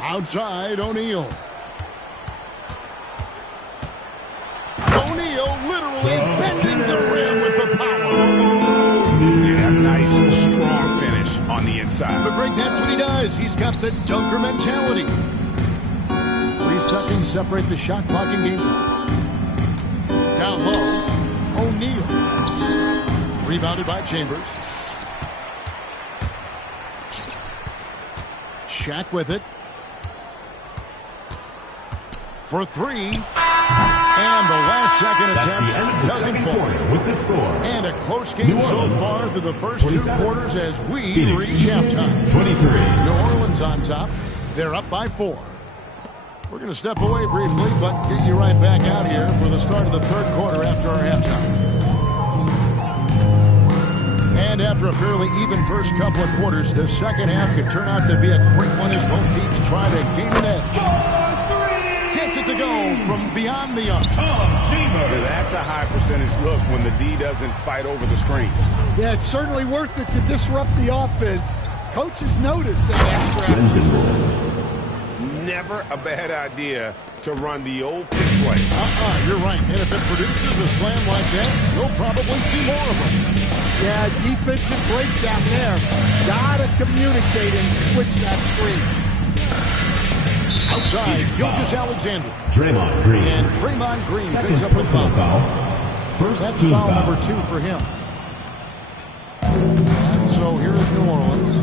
Outside, O'Neal. O'Neal literally bending the rim with the power. Yeah, nice, strong finish on the inside. But Greg, that's what he does. He's got the dunker mentality. 3 seconds separate the shot clock and game clock. Down low, O'Neal. Rebounded by Chambers. Shaq with it. For 3. And the last second attempt doesn't fall. With the score. And a close game so far through the first 2 quarters as we Phoenix, reach halftime. 23. New Orleans on top. They're up by 4. We're going to step away briefly, but get you right back out here for the start of the third quarter after our halftime. And after a fairly even first couple of quarters, the second half could turn out to be a quick one as both teams try to gain an edge. Gets it to go from beyond the arc. That's a high percentage look when the D doesn't fight over the screen. Yeah, it's certainly worth it to disrupt the offense. Coaches notice that strategy. Never a bad idea to run the old pick play. You're right. And if it produces a slam like that, you'll probably see more of them. Yeah, defensive breakdown there. Gotta communicate and switch that screen. Outside, Gilgeous-Alexander. Draymond Green. And Draymond Green Second picks up the personal foul. First That's team foul foul. number 2 for him. And so here is New Orleans,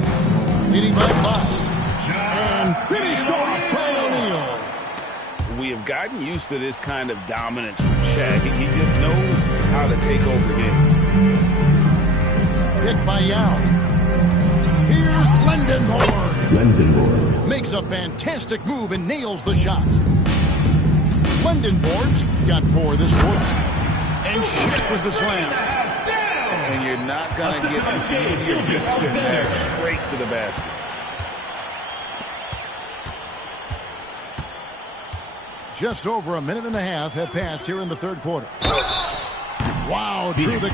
leading by 5. And finished off by O'Neal. We have gotten used to this kind of dominance from Shaq. He just knows how to take over the game. Hit by Yao. Here's Lendenborg. Makes a fantastic move and nails the shot. Lendenborg's got 4 this quarter. And Shaq with the slam. And you're not going to get an easier distance there, straight to the basket. Just over a minute and a half have passed here in the third quarter. Wow, drew the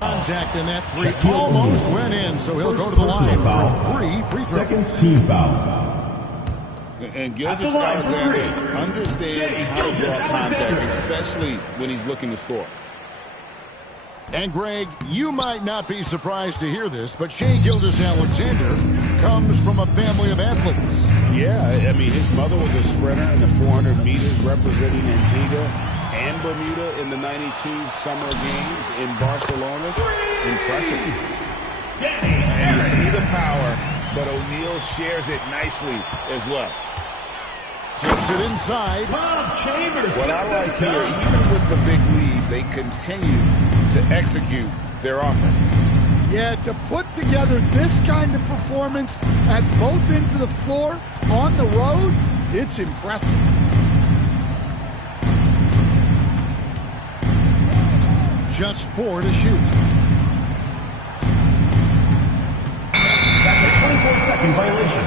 contact, and that 3 almost went in, so he'll go to the line for 3 free throws. Second team foul. And Gilgeous-Alexander understands how to draw contact, especially when he's looking to score. And Greg, you might not be surprised to hear this, but Shai Gilgeous-Alexander comes from a family of athletes. Yeah, I mean, his mother was a sprinter in the 400 meters representing Antigua and Bermuda in the 92 Summer Games in Barcelona. Impressive. And you see the power, but O'Neal shares it nicely as well. Tips it inside. What I like here, even with the big lead, they continue to execute their offense. Yeah, to put together this kind of performance at both ends of the floor on the road, it's impressive. Just 4 to shoot. That's a 24-second violation.